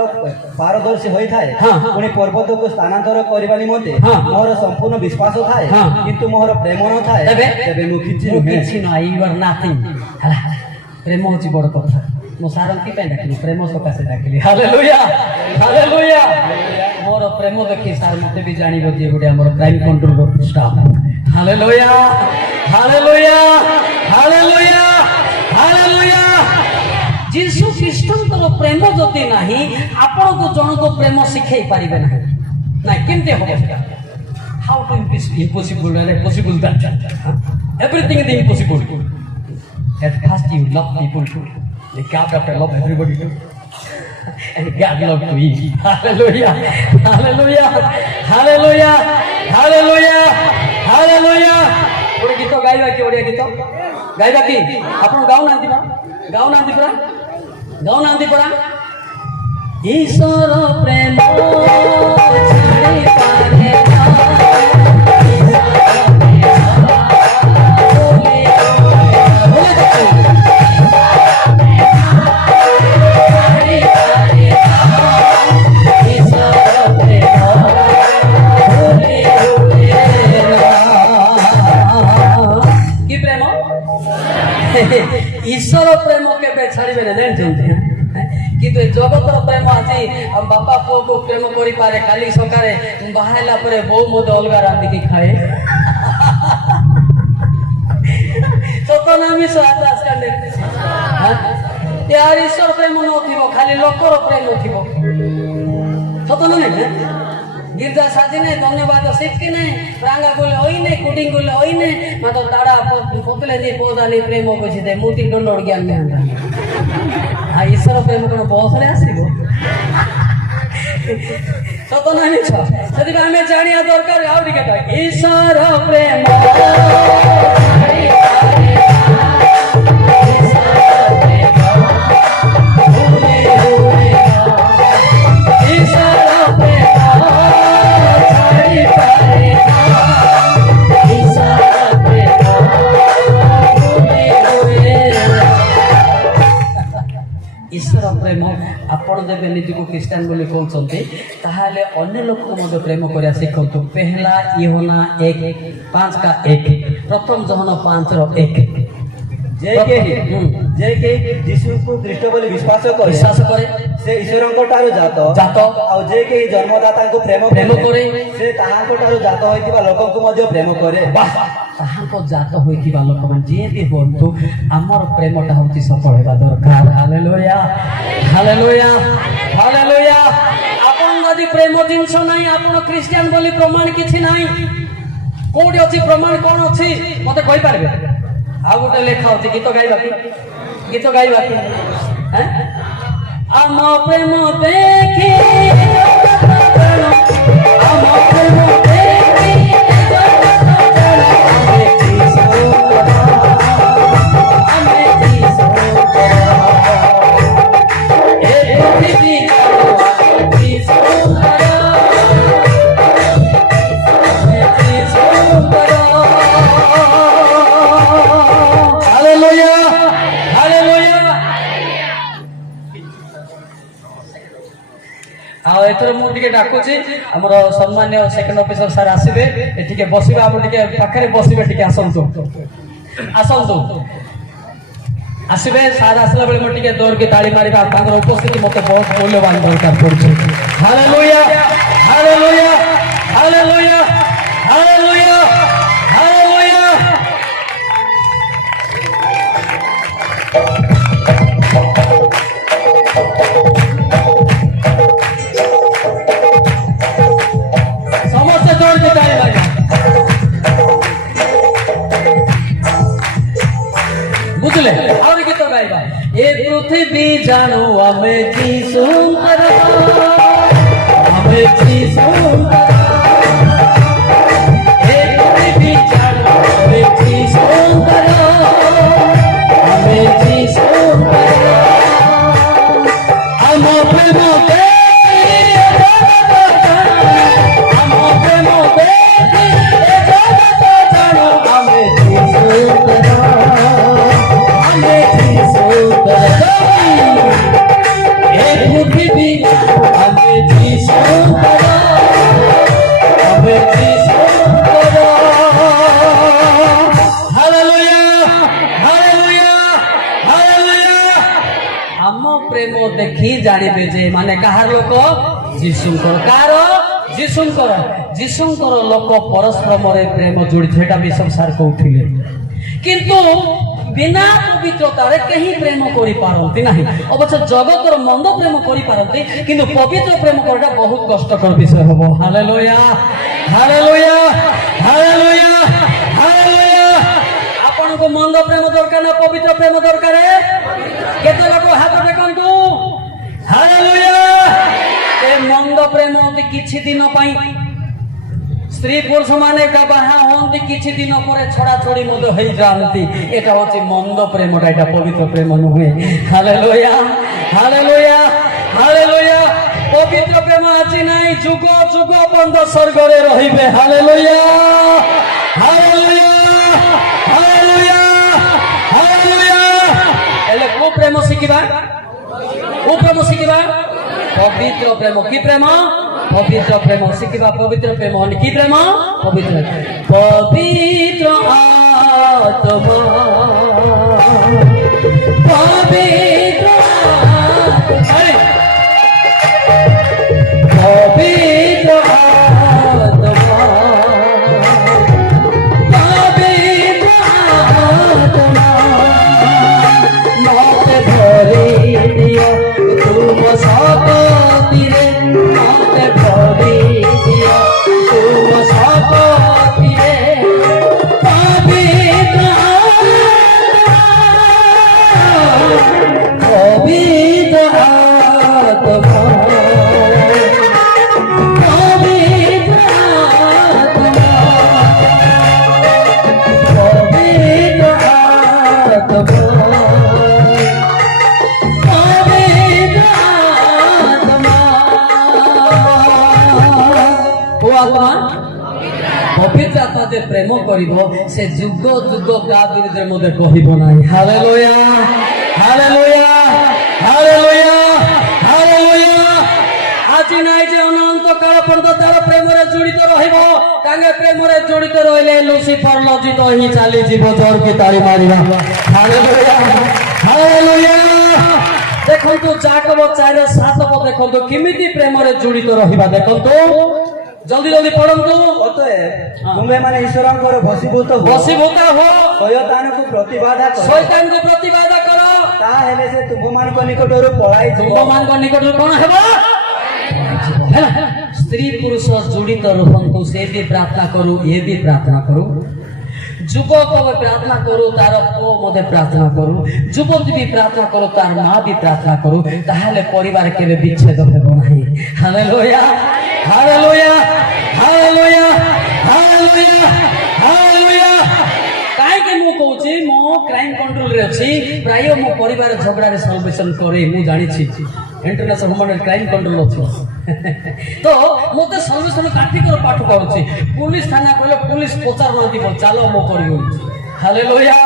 पारदर्शी होई थाए पुणी पर्वत को स्थानांतर करबा निमंते मोर संपूर्ण विश्वास थाए किंतु मोर प्रेम न थाए तेबे मु किछि न यू आर नथिंग। प्रेम होची बड़ कथा। मो सारंगी पे डाकिली प्रेम सकाशे डाकिली। हालेलुया हालेलुया। मोर प्रेम देखि सार मते भी जानि बदी गुडे हमर क्राइम कंट्रोल स्टाफ। हालेलुया हालेलुया हालेलुया हालेलुया। जीसु ख्रीष्टंकर प्रेम जति नाही आपण को जण को प्रेम सिखै परिबे नाही ना केमते होबो? हाउ टू इम्पॉसिबल अरे possible that everything is impossible. At first you love people too. The God after love everybody too. And God love to eat. Hallelujah. Hallelujah. Hallelujah. Hallelujah. Hallelujah. Odia gito gaiba ki odia gito? Gaiba ki? Apun gaun nanti pura? Gaun nanti pura? Gaun nanti pura? Ishwar prem chhadi pare ईश्वर प्रेम के छाड़े जानते किंतु जगतर प्रेम आज बापा पुओ को प्रेम करि पारे। काली सकारे बाहाइला परे बो मते अलगा रांधिकी खाए। सतना मिस आकाश कांडे यार ईश्वर प्रेम नथिबो खाली लोकर प्रेम नथिबो। सतना नहीं गिरजा साजी नहीं धन्यवाद सिक्की नहीं प्रांगा बोले होई नहीं कुटिंग बोले होई नहीं मतलब ताड़ा पोतले दी पौधा नहीं प्रेम को दे मूर्ति डोंडोड़ ज्ञान में आंदा। हाँ ईश्वर प्रेम को बहुत सारे आसीबो। सतो नहीं छ यदि हमें जानिया दरकार आउ दिकेटा ईश्वर प्रेम ईश्वर प्रेम आपण देवे निजी को क्रिस्टियन बोली कहते ताहले अन्य लोक को मध्य प्रेम करिया शिखंतु। पहला यूहन्ना 1:5 का 1 प्रथम यूहन्ना 5:1 जे के यीशु को ख्रीष्ट बोली विश्वास करे से ईश्वरंको तारो जात आ जे के जन्मदाता को प्रेम करे से ताहाको तारो जात होइतिबा लोक को मध्य प्रेम करे। बस ताहाको जात होइतिबा लोक मन जे भी होंतु हमर प्रेमटा होती सफल हेबा दरकार। हालेलुया हालेलुया हालेलुया। आपन यदि प्रेम जिंस नाही आपन क्रिश्चियन बोली प्रमाण किछि नाही। कोडी अछि प्रमाण कोन अछि मते कहि पारबे? आ गोटे लेखा होती गीत गाइबा कि हैं आम प्रेम देखी आम प्रेम देखी एथर मुझे डाकुची आमर सम्मान्य सेकेंड ऑफिसर सर आसबे एठिके बसिबा हम टिके पाखरे बसिबे टिके आसंतु आसंतु आसबे सर आसला बेले म टिके दौर के ताली मारिबा तांकर उपस्थिति मते बहुत मूल्यवान दरकार पड़छ। हालेलुया हालेलुया हालेलुया हालेलुया हालेलुया। बुझले और गीत गाइबा ए पृथ्वी जानो हमें की सुंदर हमें की सुंदर आम प्रेम देखी जानिबे जे माने कहार लोक जीशुंकर कार जीशुंकर जीशुंकर लोक परस्पर प्रेम जोड़ी सेटा विश्व सार कहथिले किंतु बिना पवित्रतारे कहीं प्रेम करि पारंती नाही अवश्य जगतर मंद प्रेम करि पारंती किंतु पवित्र प्रेम करटा बहुत कष्टकर विषय हबो हालेलुया हालेलुया हालेलुया हालेलुया आपन को मंद प्रेम दरकार ना पवित्र प्रेम दरकार केते लोक हाथ देखंतु हालेलुया ए मंद प्रेम होती किछि दिन पई स्त्री पुरुष माने का बाहा होंती किछि दिन पर छड़ा छड़ी मद होई जानती एटा होची मंद प्रेमटा एटा पवित्र प्रेम नुहे हालेलुया हालेलुया हालेलुया पवित्र प्रेम आछि नाही जुग जुग बंद स्वर्ग रे रहिबे हालेलुया हालेलुया हालेलुया हालेलुया एले को प्रेम सिकिबा पवित्र प्रेम की प्रेम पवित्र प्रेम शिखिबा पवित्र प्रेम की प्रेम पवित्र पवित्र आत्मा पवित्र अरे पवित्र आत्मा पवित्र आत्मा मत भरे दिया तुम सकती रे मत भरे दिया तुम सकती रे पवित्र आत्मा पवित्र पवित्र आत्मा जे प्रेम करिबो से जुग जुग का विरुद्ध मते कहिबो नाही हालेलुया हालेलुया हालेलुया हालेलुया आज नाही जे अनंत काल पर्यंत तार प्रेम रे जड़ित रहिबो तांगे प्रेम रे जड़ित रहिले लुसिफर लज्जित ही चाली जीव जोर की ताली मारिबा हालेलुया हालेलुया देखंतु जाकब 4:7 देखंतु किमिति प्रेम रे जड़ित रहिबा देखंतु जल्दी जल्दी पढ़ंतु অতএব তুমি মানে ঈশ্বরଙ୍କର বশীভূত हो শয়তানକୁ ପ୍ରତିବାଦ କର शैतान को प्रतिबाधा करो ता हेले से तुमମାନଙ୍କ ନିକଟରୁ ପଳାଇ ଯିବ तुमମାନଙ୍କ निकटରୁ कोन हेबो स्त्री पुरुष जोड़ित रुहंतु से भी प्रार्थना करू ये भी प्रार्थना करू युवक भी प्रार्थना करू तार पुओ मते प्रार्थना करू युवती भी प्रार्थना करू तार माँ भी प्रार्थना करू ताहले परिवार केबे विच्छेद हेबो नाही हालेलुया हालेलुया हालेलुया हालेलुया हालेलुया काहे के मु कहूची मो क्राइम कंट्रोल रे अछि प्राय मो परिवार झगड़ा रे सॉल्यूशन करे मु जानि छी इंटरनेशनल ह्यूमन क्राइम कंट्रोल अछि तो मते सॉल्यूशन काठी कर पाठ पढुची पुलिस थाना कहले पुलिस पचार न दिबो चालो मो करी होची हालेलुया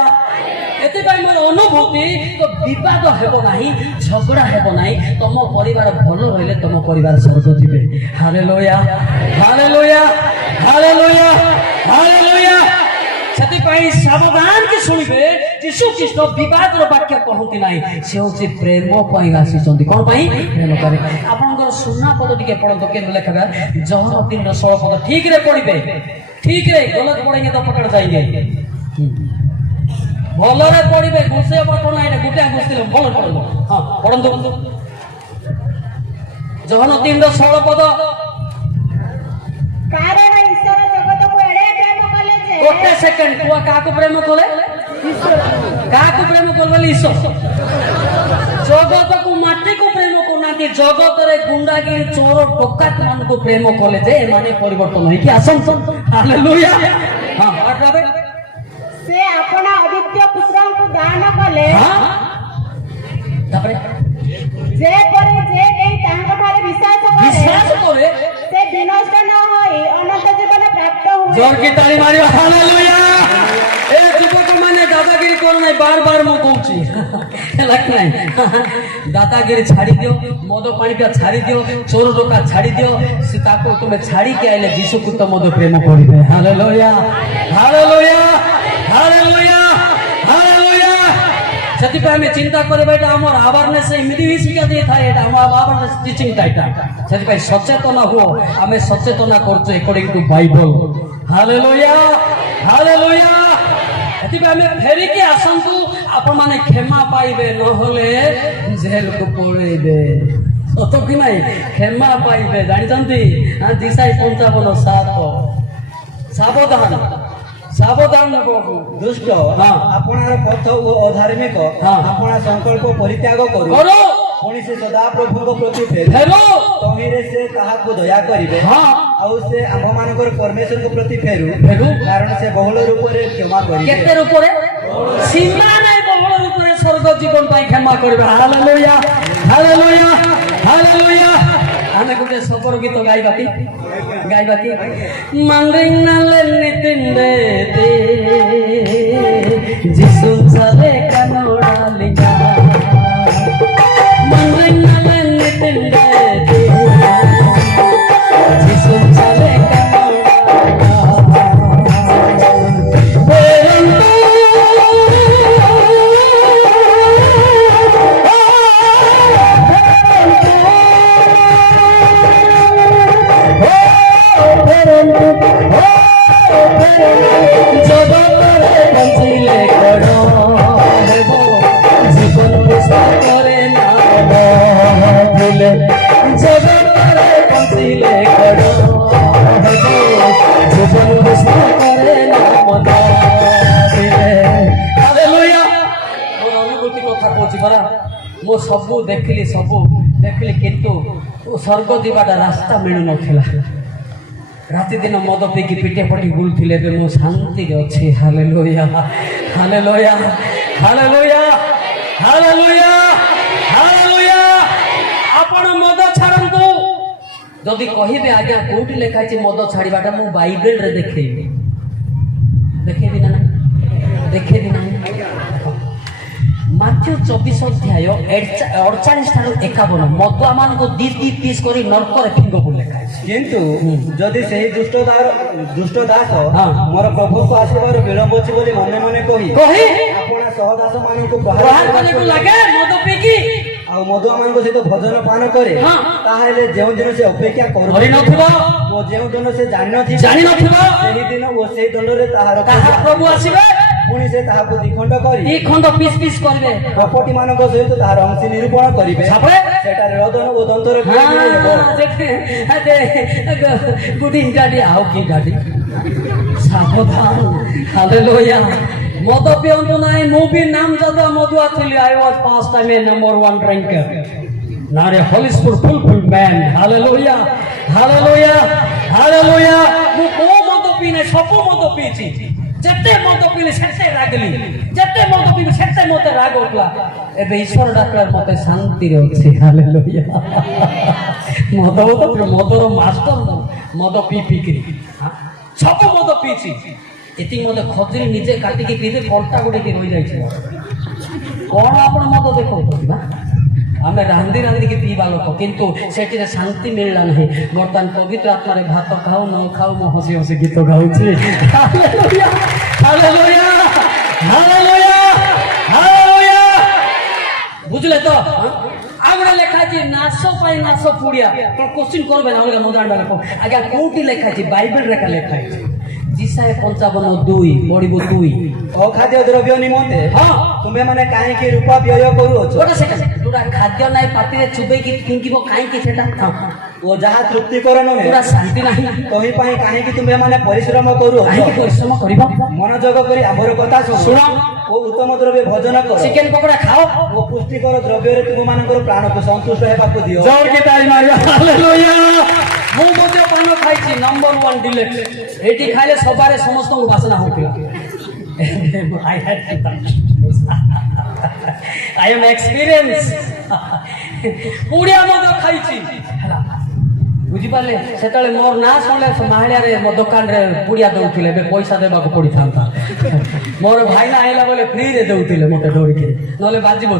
एते भाई मोर अनुभूति तो विवाद हेबो नाही झगड़ा हेबो नाही तम परिवार भलो होइले तम परिवार स्वर्ग जिवे हालेलुया हालेलुया हालेलुया हालेलुया सती पाई सावधान के सुनिबे यीशु ख्रीष्ट विवाद रो वाक्य कहंती नाही से होची प्रेम पई आसी चंदी कोन पई प्रेम करे आपनकर सुना पद टिके पढंतो के लेखबा जहन 3:16 पद ठीक रे पढिबे ठीक रे गलत पढेंगे तो पकड़ जाएंगे भलरे पढिबे घुसे पठो ना एटा गुटा घुसले भल पढो हां पढंतो जहन 3:16 पद कारण ईश्वर जगत को एड़े प्रेम कले जे गोटे सेकंड तुआ काको प्रेम कले ईश्वर काको प्रेम करबले ईश्वर जगत को माटी को प्रेम को नाती जगत रे गुंडागिरी चोर डकात मान को प्रेम कले जे माने परिवर्तन होई कि आसन हालेलुया हां अठाबे से अपना अद्वितीय पुत्र को दान कले हां तापरे जे परे जे केही तांको ठारे विश्वास करे से विनष्ट न होई अनंत जीवन प्राप्त हुए जोर की ताली मारियो हालेलुया ए युवक माने दादागिरी कोन नाही बार बार मो कहूची लग नाही दादागिरी छाड़ी दियो मद पानी का छाड़ी दियो चोर डका छाड़ी दियो सीता को तुम्हें छाड़ी के आइले यीशु को तो मद प्रेम करिबे हालेलुया हालेलुया हालेलुया हालेलुया ସେଥିପାଇଁ ଆମେ ଚିନ୍ତା କରିବା ଏଇଟା ଆମର ଆୱାରନେସ୍ ଏମିତି ହିଁ ଶିକ୍ଷା ଦେଇଥାଏ, ଏଇଟା ଆମ ଆୱାରନେସ୍ ଟିଚିଂଟା ଏଇଟା। ସେଥିପାଇଁ ସଚେତନ ହୁଅ, ଆମେ ସଚେତନ କରୁଛୁ according two Bible. Hallelujah hallelujah. ସେଥିପାଇଁ ଆମେ ଫେରିକି ଆସନ୍ତୁ, ଆପଣମାନେ କ୍ଷମା ପାଇବେ, ନହେଲେ ଜେଲକୁ ପଳେଇବେ। ସତ କି ନାଇଁ? କ୍ଷମା ପାଇବେ, ଜାଣିଛନ୍ତି? ଦିଶାଇ 55:7। ସାବଧାନ ସାବଧାନ ବାବୁ। ଦୁଷ୍ଟ ହଁ। ଆପଣାର ପଥ ଓ ଅଧାର୍ମିକ ହଁ। ଆପଣା ସଂକଳ୍ପ ପରିତ୍ୟାଗ କରୁ କରୁ ପୁଣି ସେ ସଦାପ୍ରଭୁଙ୍କ ପ୍ରତି ଫେରୁ। ଫେରୁ। ତହିଁରେ ସେ ତାହାକୁ ଦୟା କରିବେ। ହଁ। ଆଉ ସେ ଆମ୍ଭମାନଙ୍କର ପରମେଶ୍ୱରଙ୍କ ପ୍ରତି ଫେରୁ ଫେରୁ। କାରଣ ସେ ବହୁଳ ରୂପରେ କ୍ଷମା କରିବେ। କେତେ ରୂପରେ? ସୀମା ନାହିଁ, ବହୁଳ ରୂପରେ ସ୍ୱର୍ଗ ଜୀବନ ପାଇଁ କ୍ଷମା କରିବେ। ହାଲେଲୁୟା ହାଲେଲୁୟା ହାଲେଲୁୟା। ଆମେ ଗୋଟେ ସବର ଗୀତ ଗାଇବା କି? ମାଣ୍ଡିନାଲେ ନିତିଣ୍ଡେ ତେ ଯିଶୁ ଚାଲେ କାନୋଡାଲିକା। ମାଣ୍ଡିନାଲେ ନିତିଣ୍ଡେ ତେ ଯିଶୁ ଚାଲେ ମୁଁ ସବୁ ଦେଖିଲି କିନ୍ତୁ ସ୍ୱର୍ଗ ଯିବାଟା ରାସ୍ତା ମିଳୁନଥିଲା। ରାତି ଦିନ ମଦ ପିଇକି ପିଟେ ପଟି ବୁଲୁଥିଲେ, ଏବେ ମୁଁ ଶାନ୍ତିରେ ଅଛି। ହାଲେଲୁୟା ହାଲେଲୁୟା ହାଲେଲୁୟା ହାଲେଲୁୟା ହାଲେଲୁୟା। ଆପଣ ମଦ ଛାଡ଼ନ୍ତୁ। ଯଦି କହିବେ ଆଜ୍ଞା କୋଉଠି ଲେଖା ହେଇଛି ମଦ ଛାଡ଼ିବାଟା, ମୁଁ ବାଇବେଲରେ ଦେଖେଇବି ନା? ଦେଖେଇବି ନା? ମାଥ୍ୟୁ 24:48-51 ମଦୁଆ ମାନଙ୍କୁ ଦି ପିସ୍ କରି ନର୍କରେ ଫିଙ୍ଗକୁ ଲେଖା ହେଇଛି। କିନ୍ତୁ ଯଦି ସେହି ଦୁଷ୍ଟ ଦାସ ହଁ। ମୋର ପ୍ରଭୁଙ୍କୁ ଆସିବାର ବିଳମ୍ବ ଅଛି ବୋଲି ମନେ ମନେ କହି ଆପଣା ସହଦାସ ମାନଙ୍କୁ ପ୍ରହାର କରିବାକୁ ଲାଗେ ମଦ ପିଇକି, ଆଉ ମଦୁଆ ମାନଙ୍କ ସହିତ ଭୋଜନ ପାନ କରେ, ହଁ। ତାହେଲେ ଯେଉଁ ଦିନ ସେ ଅପେକ୍ଷା କରିନଥିବ ଓ ଯେଉଁ ଦିନ ସେ ଜାଣିନଥିବ ସେହି ଦିନ ଓ ସେହି ଦଣ୍ଡରେ ତାହାର ପ୍ରଭୁ ଆସିବେ, ପୁଣି ସେ ତାହାକୁ ଦ୍ୱିଖଣ୍ଡ କରି ଦି ଖଣ୍ଡ ପିସ୍ ପିସ୍ କରିବେ, କପଟି ମାନଙ୍କ ସହିତ ତାହାର ଅଂଶୀ ନିରୂପଣ କରିବେ। ସେଠାରେ ରୋଦନ ଓ ଦନ୍ତର ଗୁଡି ଗାଡି ଆଉ କି ଗାଡି। ସାବଧାନ। ହାଲେଲୁୟା। ମଦ ପିଅନ୍ତୁ ନାହିଁ। ମୁଁ ବି ନାମଜାଦା ମଦୁଆ ଥିଲି। I was past time a number 1 drinker. Not a Holy Spirit full man. Hallelujah. Hallelujah. Hallelujah. ମୁଁ କୋଉ ମଦ ପିଇନି, ସବୁ ମଦ ପିଇଛି। ଯେତେ ମଦ ପିଇଲି ସେତେ ରାଗିଲି, ଯେତେ ମଦ ପିଇଲି ସେତେ ମତେ ରାଗ ଉଠିଲା। ଏବେ ଈଶ୍ୱର ଡାକିଲା ମତେ ଶାନ୍ତିରେ ଅଛି। ହାଲେଲୁୟା। ମଦର ମାଷ୍ଟର ମଦ ପିଇକିରି ସବୁ ମଦ ପିଇଛି। ଏତିକି ମଦ ଖଜୁରୀ ନିଜେ କାଟିକି ପିଇବେ, କଣ୍ଟା ଗୁଡିକି ରହିଯାଇଛି। କଣ ଆପଣ ମଦ ଦେଖାଉଛନ୍ତି ନା? ଆମେ ରାନ୍ଧିକି ପିଇବା ଲୋକ, କିନ୍ତୁ ସେଠିରେ ଶାନ୍ତି ମିଳିଲା ନାହିଁ। ବର୍ତ୍ତମାନ ପବିତ୍ର ଆତ୍ମାରେ ଭାତ ଖାଉ ନ ଖାଉ ମୁଁ ହସି ହସି ଗୀତ ଗାଉଛି। ହାଲେଲୁୟା ହାଲେଲୁୟା ହାଲେଲୁୟା ହାଲେଲୁୟା। ବୁଝିଲେ ତ? ଆଉ ଗୋଟେ ଲେଖା ଅଛି ନାଶ ପାଇଁ ନାଶ ପୁଡ଼ିଆ। କୋଶ୍ଚିନ୍ କରିବେ ନା ଅଲଗା ମଜାଣ୍ଡା ଲୋକ। ଆଜ୍ଞା କୋଉଠି ଲେଖା ଅଛି? ବାଇବେଲରେ ଲେଖା ହେଇଛି। ଯିଶାୟ 55:2 ପଢିବୁ 2। ଅଖାଦ୍ୟ ଦ୍ରବ୍ୟ ନିମନ୍ତେ ତୁମେ ମାନେ କାହିଁକି ରୂପା ବ୍ୟୟ କରୁଅଛ? ଗୋଟେ ସେଟା ଯୋଉଟା ଖାଦ୍ୟ ନାହିଁ ପାଟିରେ ଚୁବେଇକି ଫିଙ୍ଗିବ, କାହିଁକି ସେଟା? ଓ ଯାହା ତୃପ୍ତିକର ନୁହେଁ, ପୁରା ଶାନ୍ତି ନାହିଁ, ତହି ପାଇଁ କାହିଁକି ତୁମେ ମାନେ ପରିଶ୍ରମ କରୁଅଛ? କାହିଁକି ପରିଶ୍ରମ କରିବ? ମନୋଯୋଗ କରି ଆମର କଥା ଶୁଣ ଓ ଉତ୍ତମ ଦ୍ରବ୍ୟ ଭୋଜନ କର, ଚିକେନ ପକୋଡା ଖାଅ ଓ ପୁଷ୍ଟିକର ଦ୍ରବ୍ୟରେ ତୁମମାନଙ୍କର ପ୍ରାଣକୁ ସନ୍ତୁଷ୍ଟ ହେବାକୁ ଦିଅ। ମୁଁ ମଧ୍ୟ ପାନ ଖାଇଛି, ନମ୍ବର 1 ଡିଲେକ୍ସ। ଏଠି ଖାଇଲେ ସବାରେ ସମସ୍ତଙ୍କୁ ବାସନା ହଉଥିଲା। I am experienced. ପୁଡ଼ିଆ ମଧ୍ୟ ଖାଇଛି। ବୁଝିପାରିଲେ? ସେତେବେଳେ ମୋର ନାଁ ଶୁଣିଲେ ମାହାଳିଆରେ ମୋ ଦୋକାନରେ ପୁଡ଼ିଆ ଦଉଥିଲେ, ଏବେ ପଇସା ଦେବାକୁ ପଡିଥାନ୍ତା। ମୋର ଭାଇନା ଆଇଲା ବୋଲେ ଫ୍ରିରେ ଦଉଥିଲେ ମତେ ଧରିକି, ନହେଲେ ବାଜିବ।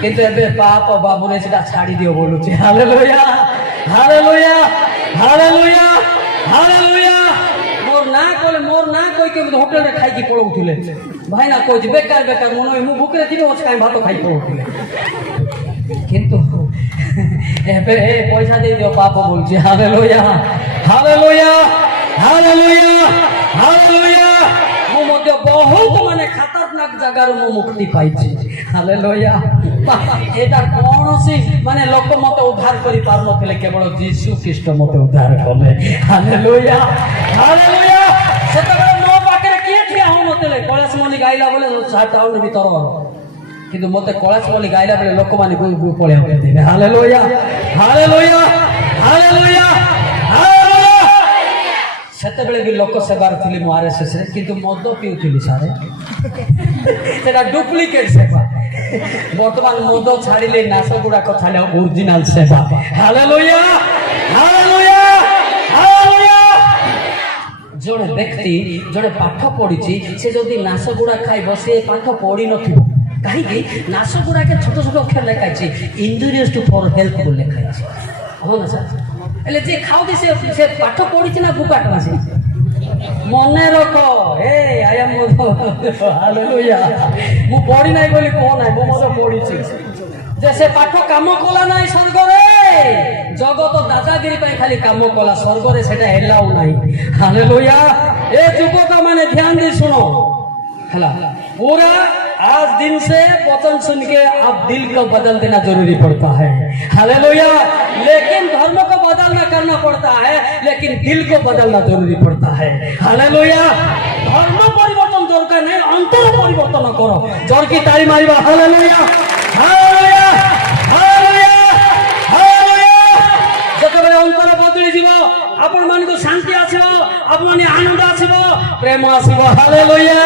କିନ୍ତୁ ଏବେ ପାପ ବାବୁରେ ସେଟା ଛାଡି ଦିଅ ବୋଲୁଛି। ହାଲେଲୁୟା ହାଲେଲୁୟା ହାଲେଲୁୟା ହାଲେଲୁୟା। ମୋର ନାଁ କହିକି ହୋଟେଲରେ ଖାଇକି ପଳଉଥିଲେ। ଭାଇନା କହୁଛି ବେକାର ବେକାର ମନ ମୁଁ ଭୁକରେ ଥିବି ଅଛି କାହିଁ ଭାତ ଖାଇ ପଡ଼ୁଥିଲି କିନ୍ତୁ ଏବେ ଏ ପଇସା ଦେଇଦିଅ ପାପ ବୋଲୁଛି ହାଲେଲୁୟା ହାଲେଲୁୟା ହାଲେଲୁୟା ହାଲେଲୁୟା ମୁଁ ମଧ୍ୟ ବହୁତ ମାନେ ଖତରନାକ ଜାଗାରୁ ମୁଁ ମୁକ୍ତି ପାଇଛି ହାଲେଲୁୟା ଏଇଟା କୌଣସି ମାନେ ଲୋକ ମତେ ଉଦ୍ଧାର କରିପାରୁନଥିଲେ କେବଳ ଯୀଶୁ ଖ୍ରୀଷ୍ଟ ମତେ ଉଦ୍ଧାର କଲେ ହାଲେଲୁୟା ହାଲେଲୁୟା ସେତେବେଳେ ମୋ ପାଖରେ କିଏ ଠିଆ ହଉନଥିଲେ କୈଳାସ ମଣି ଗାଇଲା ବେଳେ ଟାଉନ ଭିତର କିନ୍ତୁ ମତେ କୈଳାସ ମଣି ଗାଇଲା ବେଳେ ଲୋକମାନେ ପଳେଇ ଆଉଥିଲେ ହାଲେଲୁୟା ହାଲେଲୁୟା ହାଲେଲୁୟା ହାଲେଲୁୟା ସେତେବେଳେ ବି ଲୋକ ସେବାର ଥିଲି ମୁଁ RSS ରେ କିନ୍ତୁ ମଦ ପିଉଥିଲି ସାରେ ସେଟା ଡୁପ୍ଲିକେଟ ସେବା ବର୍ତ୍ତମାନ ମଦ ଛାଡ଼ିଲେ ନାଶ ଗୁଡାକ ଛାଡ଼ିଲେ ଓରିଜିନାଲ ସେବା ହାଲେଲୁୟା ହାଲେଲୁୟା ହାଲେଲୁୟା ଜଣେ ବ୍ୟକ୍ତି ଜଣେ ପାଠ ପଢିଛି ସେ ଯଦି ନାଶ ଗୁଡା ଖାଇବ ସେ ପାଠ ପଢିନଥିବ କାହିଁକି ନାଶ ଗୁଡାକ ଛୋଟ ଛୋଟ ଅକ୍ଷର ଲେଖା ହେଇଛି ଇଞ୍ଜୁରିୟସ୍ ଟୁ ଫର ହେଲ୍ଥ ବୋଲି ଲେଖା ହେଇଛି ହଁ ନା ସାର୍ ହେଲେ ଯିଏ ଖାଉଛି ସେ ପାଠ ପଢିଛି ନା ବୁକାଟ ମାସି ମନେ ରଖ ଏ ଆୟା ହାଲେଲୁୟା ମୁଁ ପଢି ନାହିଁ ବୋଲି କହ ନାହିଁ ମୁଁ ମଧ୍ୟ ପଢିଛି ଯେ ସେ ପାଠ କାମ କଲା ନାହିଁ ସ୍ୱର୍ଗରେ ଜଗତ ଦାଦାଗିରି ପାଇଁ ଖାଲି କାମ କଲା ସ୍ୱର୍ଗରେ ସେଟା ହେଲାଉ ନାହିଁ ହାଲେଲୁୟା ଏ ଯୁବକ ମାନେ ଧ୍ୟାନ ଦେଇ ଶୁଣ ହେଲା पूरा आज दिन से वचन सुन के अब दिल को बदल देना जरूरी पड़ता है हालेलुया लेकिन धर्म को बदलना करना पड़ता है लेकिन दिल को बदलना जरूरी पड़ता है हालेलुया धर्म परिवर्तन दरकार नहीं अंतर परिवर्तन करो जोर की ताली मारिबा हालेलुया हालेलुया हालेलुया हालेलुया जेतबेले अंतर बदली जीव आपण मान को शांति आसीबो आपण मान आनंद आसीबो प्रेम आसीबो हालेलुया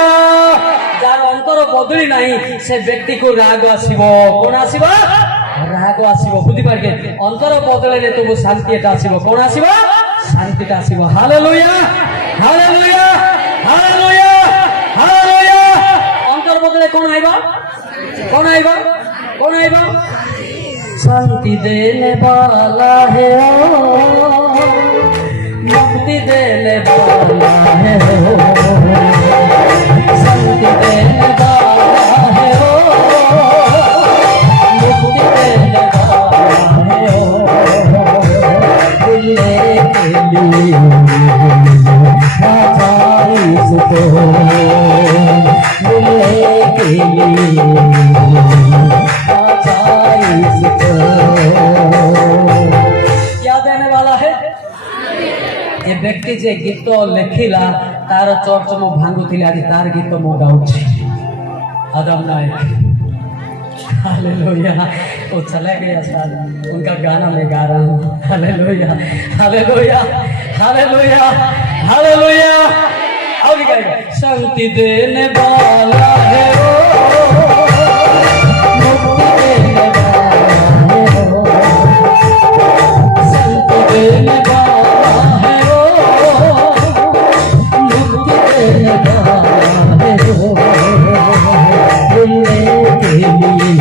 जार अंतर बदली नहीं से व्यक्ति को राग आसीबो कोन आसीबो राग आसीबो बुद्धि पारके अंतर बदलले तुम शांतिटा आसीबो कोन आसीबो शांतिटा आसीबो हालेलुया हालेलुया हालेलुया हालेलुया अंतर बदले कोन आइबो कोन आइबो कोन आइबो शांति देने वाला है ओ मुक्ति देने वाला है ओ शांति देने वाला है ओ मुक्ति देने वाला है ओ मिलने के लिए राजा इसको मिलने के लिए राजा इसको क्या देने वाला है ये व्यक्ति जे गीत लेखिला तार चर्च मु भांगुथिले आज तार गीत मु गाउछि आदम नायक हालेलुया वो चले गया साल उनका गाना मैं गा रहा हूँ हालेलुया हालेलुया हालेलुया हालेलुया और भी गाएगा शांति देने वाला है ओ मुक्ति देने वाला है ओ शांति देने वाला है ओ मुक्ति देने वाला है ओ मिलने के लिए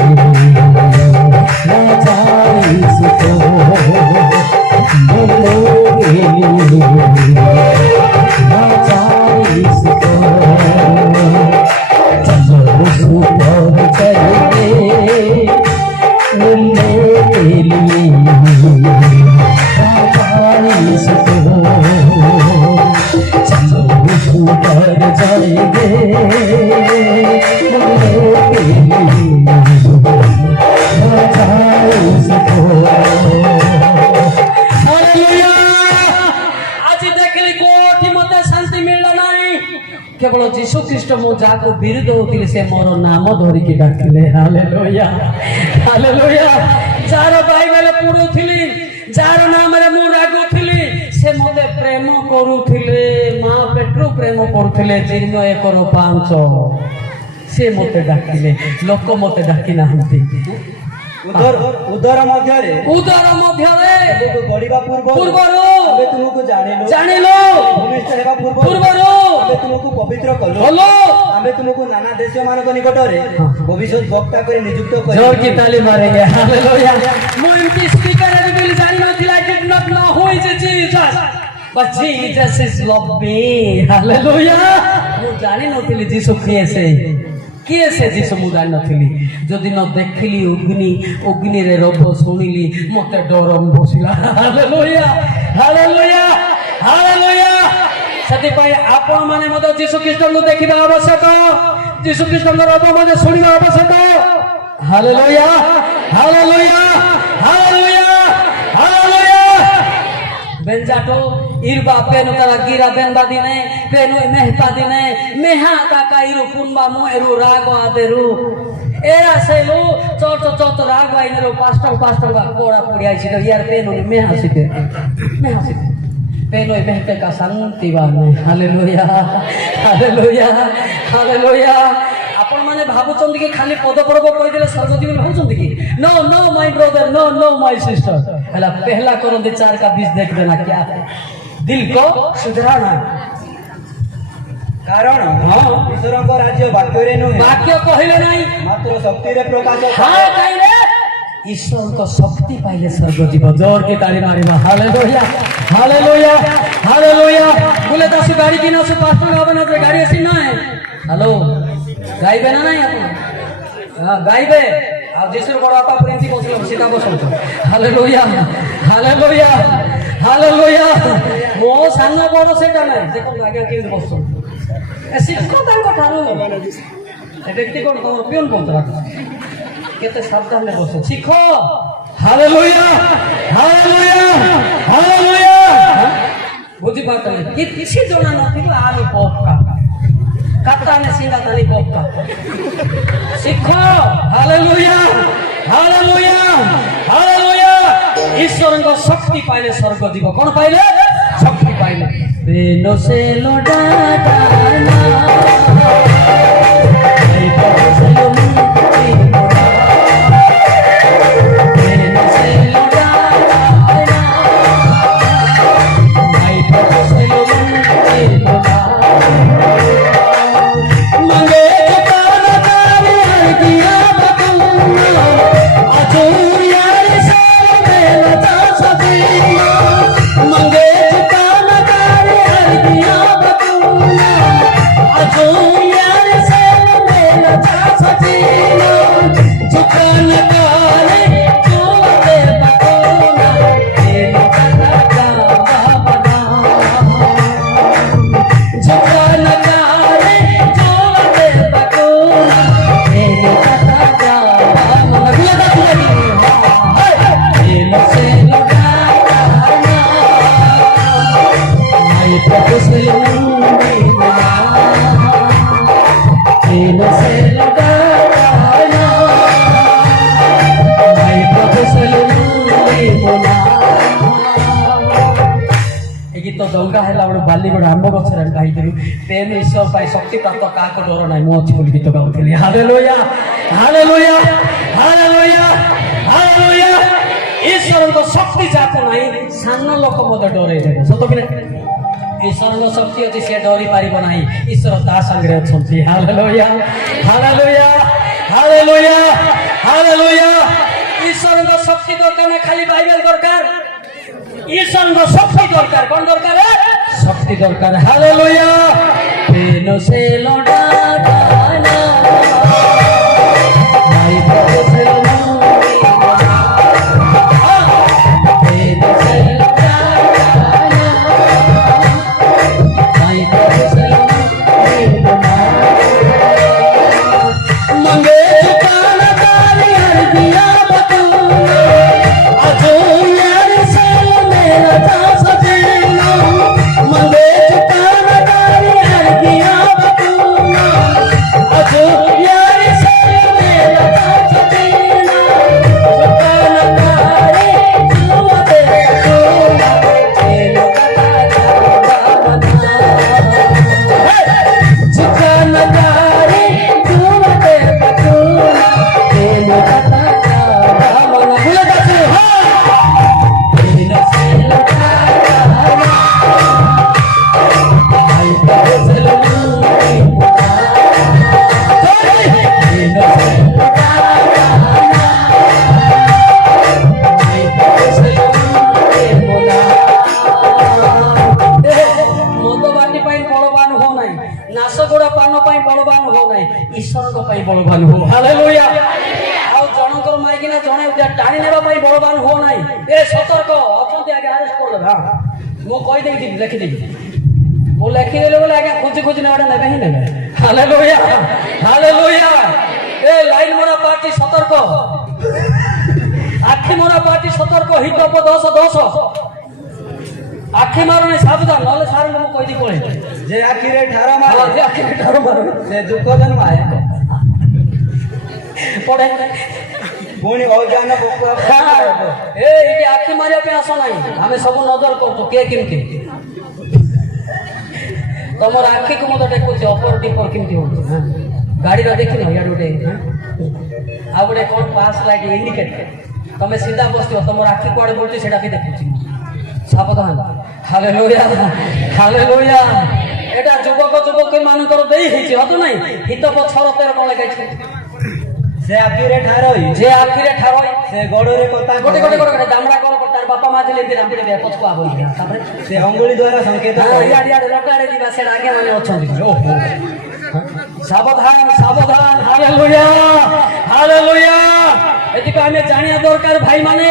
राजा इसको मिलने के लिए राजा इसको चलो ऊपर चलेंगे मिलने के लिए राजा इसको चलो ऊपर जाएंगे केवल जीशु ख्रीस्ट मो जाको विरुद्ध होतिले से मोर नाम धरिकी डाकिले हालेलुया हालेलुया जार बाइबल पढुथिली जार नाम रे मु रागुथिली से मते प्रेम करूथिले मां पेट्रो प्रेम करूथिले जीर्ण 1:5 से मते डाकिले लोक मते डाकी नाहंती उदर मध्यरे तुमको गड़िबा पूर्वरु आबे तुमको जानिलो भूमिष्ठ हेबा पूर्वरु आबे तुमको पवित्र कलो आबे तुमको नाना देश मानक निकटरे भविष्यत वक्ता करे नियुक्त करे जोर की ताली मारेंगे हालेलुया मु एमटी स्पीकर रे बिल जानि नथिला did not know who is Jesus but Jesus is love me हालेलुया मु ଜାଣି ନଥିଲି ଯୀଶୁ କିଏ ସେ ଯୀଶୁ ମୁଁ ଜାଣିନଥିଲି। ଯଦି ନ ଦେଖିଲି ଅଗ୍ନିରେ ରବ ଶୁଣିଲି ମତେ ଡର ବସିଲା। ହାଲେଲୁୟା ହାଲେଲୁୟା ହାଲେଲୁୟା। ସେଥିପାଇଁ ଆପଣ ମାନେ ମଧ୍ୟ ଯୀଶୁ ଖ୍ରୀଷ୍ଟଙ୍କୁ ଦେଖିବା ଆବଶ୍ୟକ, ଯୀଶୁ ଖ୍ରୀଷ୍ଟଙ୍କର ରବ ମଧ୍ୟ ଶୁଣିବା ଆବଶ୍ୟକ। ହାଲେଲୁୟା ହାଲେଲୁୟା ହାଲେଲୁୟା ହାଲେଲୁୟା। बेंजाटो इरबा पेनु तरा गिरा बेनबा दिने पेनु मेहपा दिने मेहा काका इरु पुनबा मो एरु रागो आदेरु एरा सेलु चोट रागो आइनेरु पास्टा कोड़ा पुड़ी आइछि तो यार पेनु मेहा सिते पेनु मेहते का शांति बाने। हालेलुया हालेलुया हालेलुया। आपण माने भाबुचंदी कि खाली पद पर्व कहि देले स्वर्गजीवन होचंदी कि no no my brother no no my sister. हला पहला करंदे 4 का 20 देख देना क्या है, दिल को सुधराना। कारण ईश्वरଙ୍କ राज्य ବାକ୍ୟରେ ନୁହେଁ, वाक्य କହିଲେ ନାହିଁ ମାତ୍ର ଶକ୍ତିରେ ପ୍ରକାଶ। हां କହିଲେ ईश्वर को शक्ति पाइले स्वर्ग जीव। जोर के ताली मारिबा। हालेलुया हालेलुया हालेलुया। बोले दस गाड़ी की ना से पास्टर गावे ना गाड़ी ऐसी ना है। हेलो गाइबे ना नहीं आप गाइबे ଆଉ ଯୀଶୁର ବଡ଼ ବାପା ପ୍ରେମତି ବସିଲେ ସେଟା ବସନ୍ତୁ। ହାଲେଲୁୟା ହାଲେଲୁୟା ହାଲେଲୁୟା। ମୋ ସାନ ବଡ଼ ସେଟା ନାହିଁ। ଦେଖନ୍ତୁ ଆଜ୍ଞା କେମିତି ବସୁଛନ୍ତି ଶିଖ ତାଙ୍କ ଠାରୁ। ଏ ବ୍ୟକ୍ତି କ'ଣ ତମର ପିଅନ କହୁଥିଲା କେତେ ସାବଧାନରେ ବସ ଶିଖ। ହାଲେଲୁୟା ହାଲେଲୁୟା ହାଲେଲୁୟା। ବୁଝିପାରୁଛନ୍ତି କିଛି ଜଣା ନଥିବ ଆଲୁ ପକା काटा ने सिंगा ताली पक्का सीखो। हालेलुया हालेलुया हालेलुया। ईश्वर को शक्ति पाइले स्वर्ग जीव। कौन पाइले? शक्ति पाइले। बेनो से लोडाना गीत दंगा है बालीगढ़ आंब गचर गाई तेन ईश्वर पाई शक्ति प्राप्त क्या डर ना मु अच्छी बोली गीत गाऊली। हालेलुया हालेलुया हालेलुया हालेलुया। ईश्वर को शक्ति जाको नहीं सान लोक मत डरे सत कि ईश्वर शक्ति अच्छी सी डरी पार ना ईश्वर ता संगे अच्छा। हालेलुया हालेलुया हालेलुया हालेलुया। ईश्वर शक्ति दरकार ना खाली बाइबल दरकार ईश्वर को शक्ति दरकार। कौन दरकार है? शक्ति दरकार। हालेलुया। पेनो से लोडाना माय प्रभु से लोडाना पेनो से लोडाना माय प्रभु से लोडाना मंगे चुकाना तारी हर दिया बतूना अजो मंगे चुकाना तारी हर दिया बतूना अजो यार से मेरा सजना चुकाना तारी जुमते बतूना तेरे कथा जाना चुकाना तारी जुमते बतूना तेरे कथा ଜଣେ ଟାଣି ନେବା ପାଇଁ ବଳବାନ ହୁଅ ନାହିଁ। ଏ ସତର୍କ ଅଛନ୍ତି ଆଜ୍ଞା ଆରେଷ୍ଟ କରିଦେବେ। ହଁ ମୁଁ କହିଦେଇକି ଲେଖିଦେବି। ମୁଁ ଲେଖିଦେଲି ବୋଲେ ଆଜ୍ଞା ଖୋଜି ଖୋଜି ନେବାଟା ନେବେ ହିଁ ନେବେ। ହାଲେଲୁୟା ହାଲେଲୁୟା। ଏ ଲାଇନ ମରା ପାର୍ଟି ସତର୍କ, ଆଖି ମରା ପାର୍ଟି ସତର୍କ। ହିତପ 10:10 ଆଖି ମାରୁନି ସାବଧାନ, ନହେଲେ ସାର୍ ମୁଁ କହିଦି ପଳେଇ ଯେ ଆଖିରେ ଠାର ମାରେ ଯେ ଆଖିରେ ଠାର ମାରୁ ସେ ଯୁଗ ଜନ୍ମାଏ ପଡେ। ପୁଣି ଅଜ୍ଞାନ ଏଇଠି ଆଖି ମାରିବା ପାଇଁ ଆସ ନାହିଁ। ଆମେ ସବୁ ନଜର କରୁଛୁ କିଏ କେମିତି। ତମର ଆଖିକୁ ମୁଁ ତ ଦେଖୁଛି ଅପର ଟିପର କେମିତି ହଉଛି। ଗାଡିର ଦେଖିନ ଇଆଡେ ଗୋଟେ ଆଉ ଗୋଟେ କଣ ପାସ୍ ଲାଇଟ୍ ଇଣ୍ଡିକେଟର। ତମେ ସିଧା ବସିଥିବ, ତମର ଆଖି କୁଆଡେ ବଢୁଛି ସେଟା ବି ଦେଖୁଛି। ସାବଧାନ। Hallelujah hallelujah. এটা যুবক যুবতী ମାନଙ୍କର ଦେଇ ହେଇଛି ହତ ନାହିଁ। ହିତ ପଛର ତେର କଣ ଲେଖାଇଛି। ସେ ଆଖିରେ ଠାର ହୋଇ ଯେ ଆଖିରେ ଠାର ହୋଇ ସେ ଗୋଡରେ କଥା ଗୋଟେ ଗୋଟେ ଗୋଟେ ଦାମଡ଼ା କଣ ତାର ବାପା ମା ଥିଲେ ଏମିତି ରାମ୍ପିଡେ ଦେହ ପଛକୁ ଆବ ତାପରେ ସେ ଅଙ୍ଗୁଳି ଦ୍ୱାରା ସଂକେତ ଇଆଡେ ଇଆଡେ ଲଟାଡେ ଯିବା ସେଟା ଆଜ୍ଞା ମାନେ ଅଛନ୍ତି। ଓହୋ ସାବଧାନ ସାବଧାନ। Hallelujah hallelujah. ଏଥିପାଇଁ ଆମେ ଜାଣିବା ଦରକାର ଭାଇ ମାନେ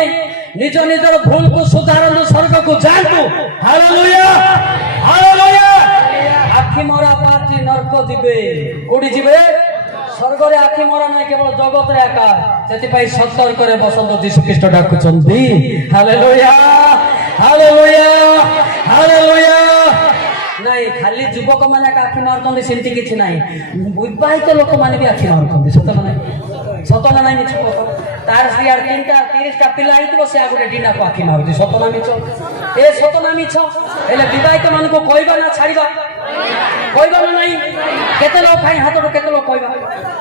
ନିଜ ନିଜର ଭୁଲକୁ ସୁଧାରନ୍ତୁ, ସ୍ୱର୍ଗକୁ ଯାଆନ୍ତୁ। Hallelujah hallelujah. ଆଖି ମରା ପାର୍ଟି ନର୍କ ଯିବେ। କୋଉଠି ଯିବେ? ସ୍ୱର୍ଗରେ ଆଖି ମରା ନାହିଁ, କେବଳ ଜଗତରେ ଏକା। ସେଥିପାଇଁ ସତର୍କରେ ବସନ୍ତୁ, ଯୀଶୁ ଖ୍ରୀଷ୍ଟ ଡାକୁଛନ୍ତି। ହାଲେଲୁୟା ହାଲେଲୁୟା ହାଲେଲୁୟା। ନାଇଁ ଖାଲି ଯୁବକ ମାନେ ଆଖି ମାରୁଛନ୍ତି ସେମିତି କିଛି ନାହିଁ। ବିବାହିତ ଲୋକମାନେ ବି ଆଖି ମାରୁଛନ୍ତି। ସତ ନା ନାହିଁ? ସତ ନା ନାହିଁ ମିଛ? ତାର ସିଆଡେ 30ଟା ପିଲା ହେଇଥିବ, ସେ ଆଉ ଗୋଟେ ଡିନାକୁ ଆଖି ମାରୁଛି। ସତ ନା ମିଛ? ଏ ସତ ନା ମିଛ? ହେଲେ ବିବାହିତ ମାନଙ୍କୁ କହିବା ନା ଛାଡିବା? କହିବା ନା ନାହିଁ? କେତେ ଲୋକ ଖାଇ ହାତରୁ କେତେ ଲୋକ କହିବା?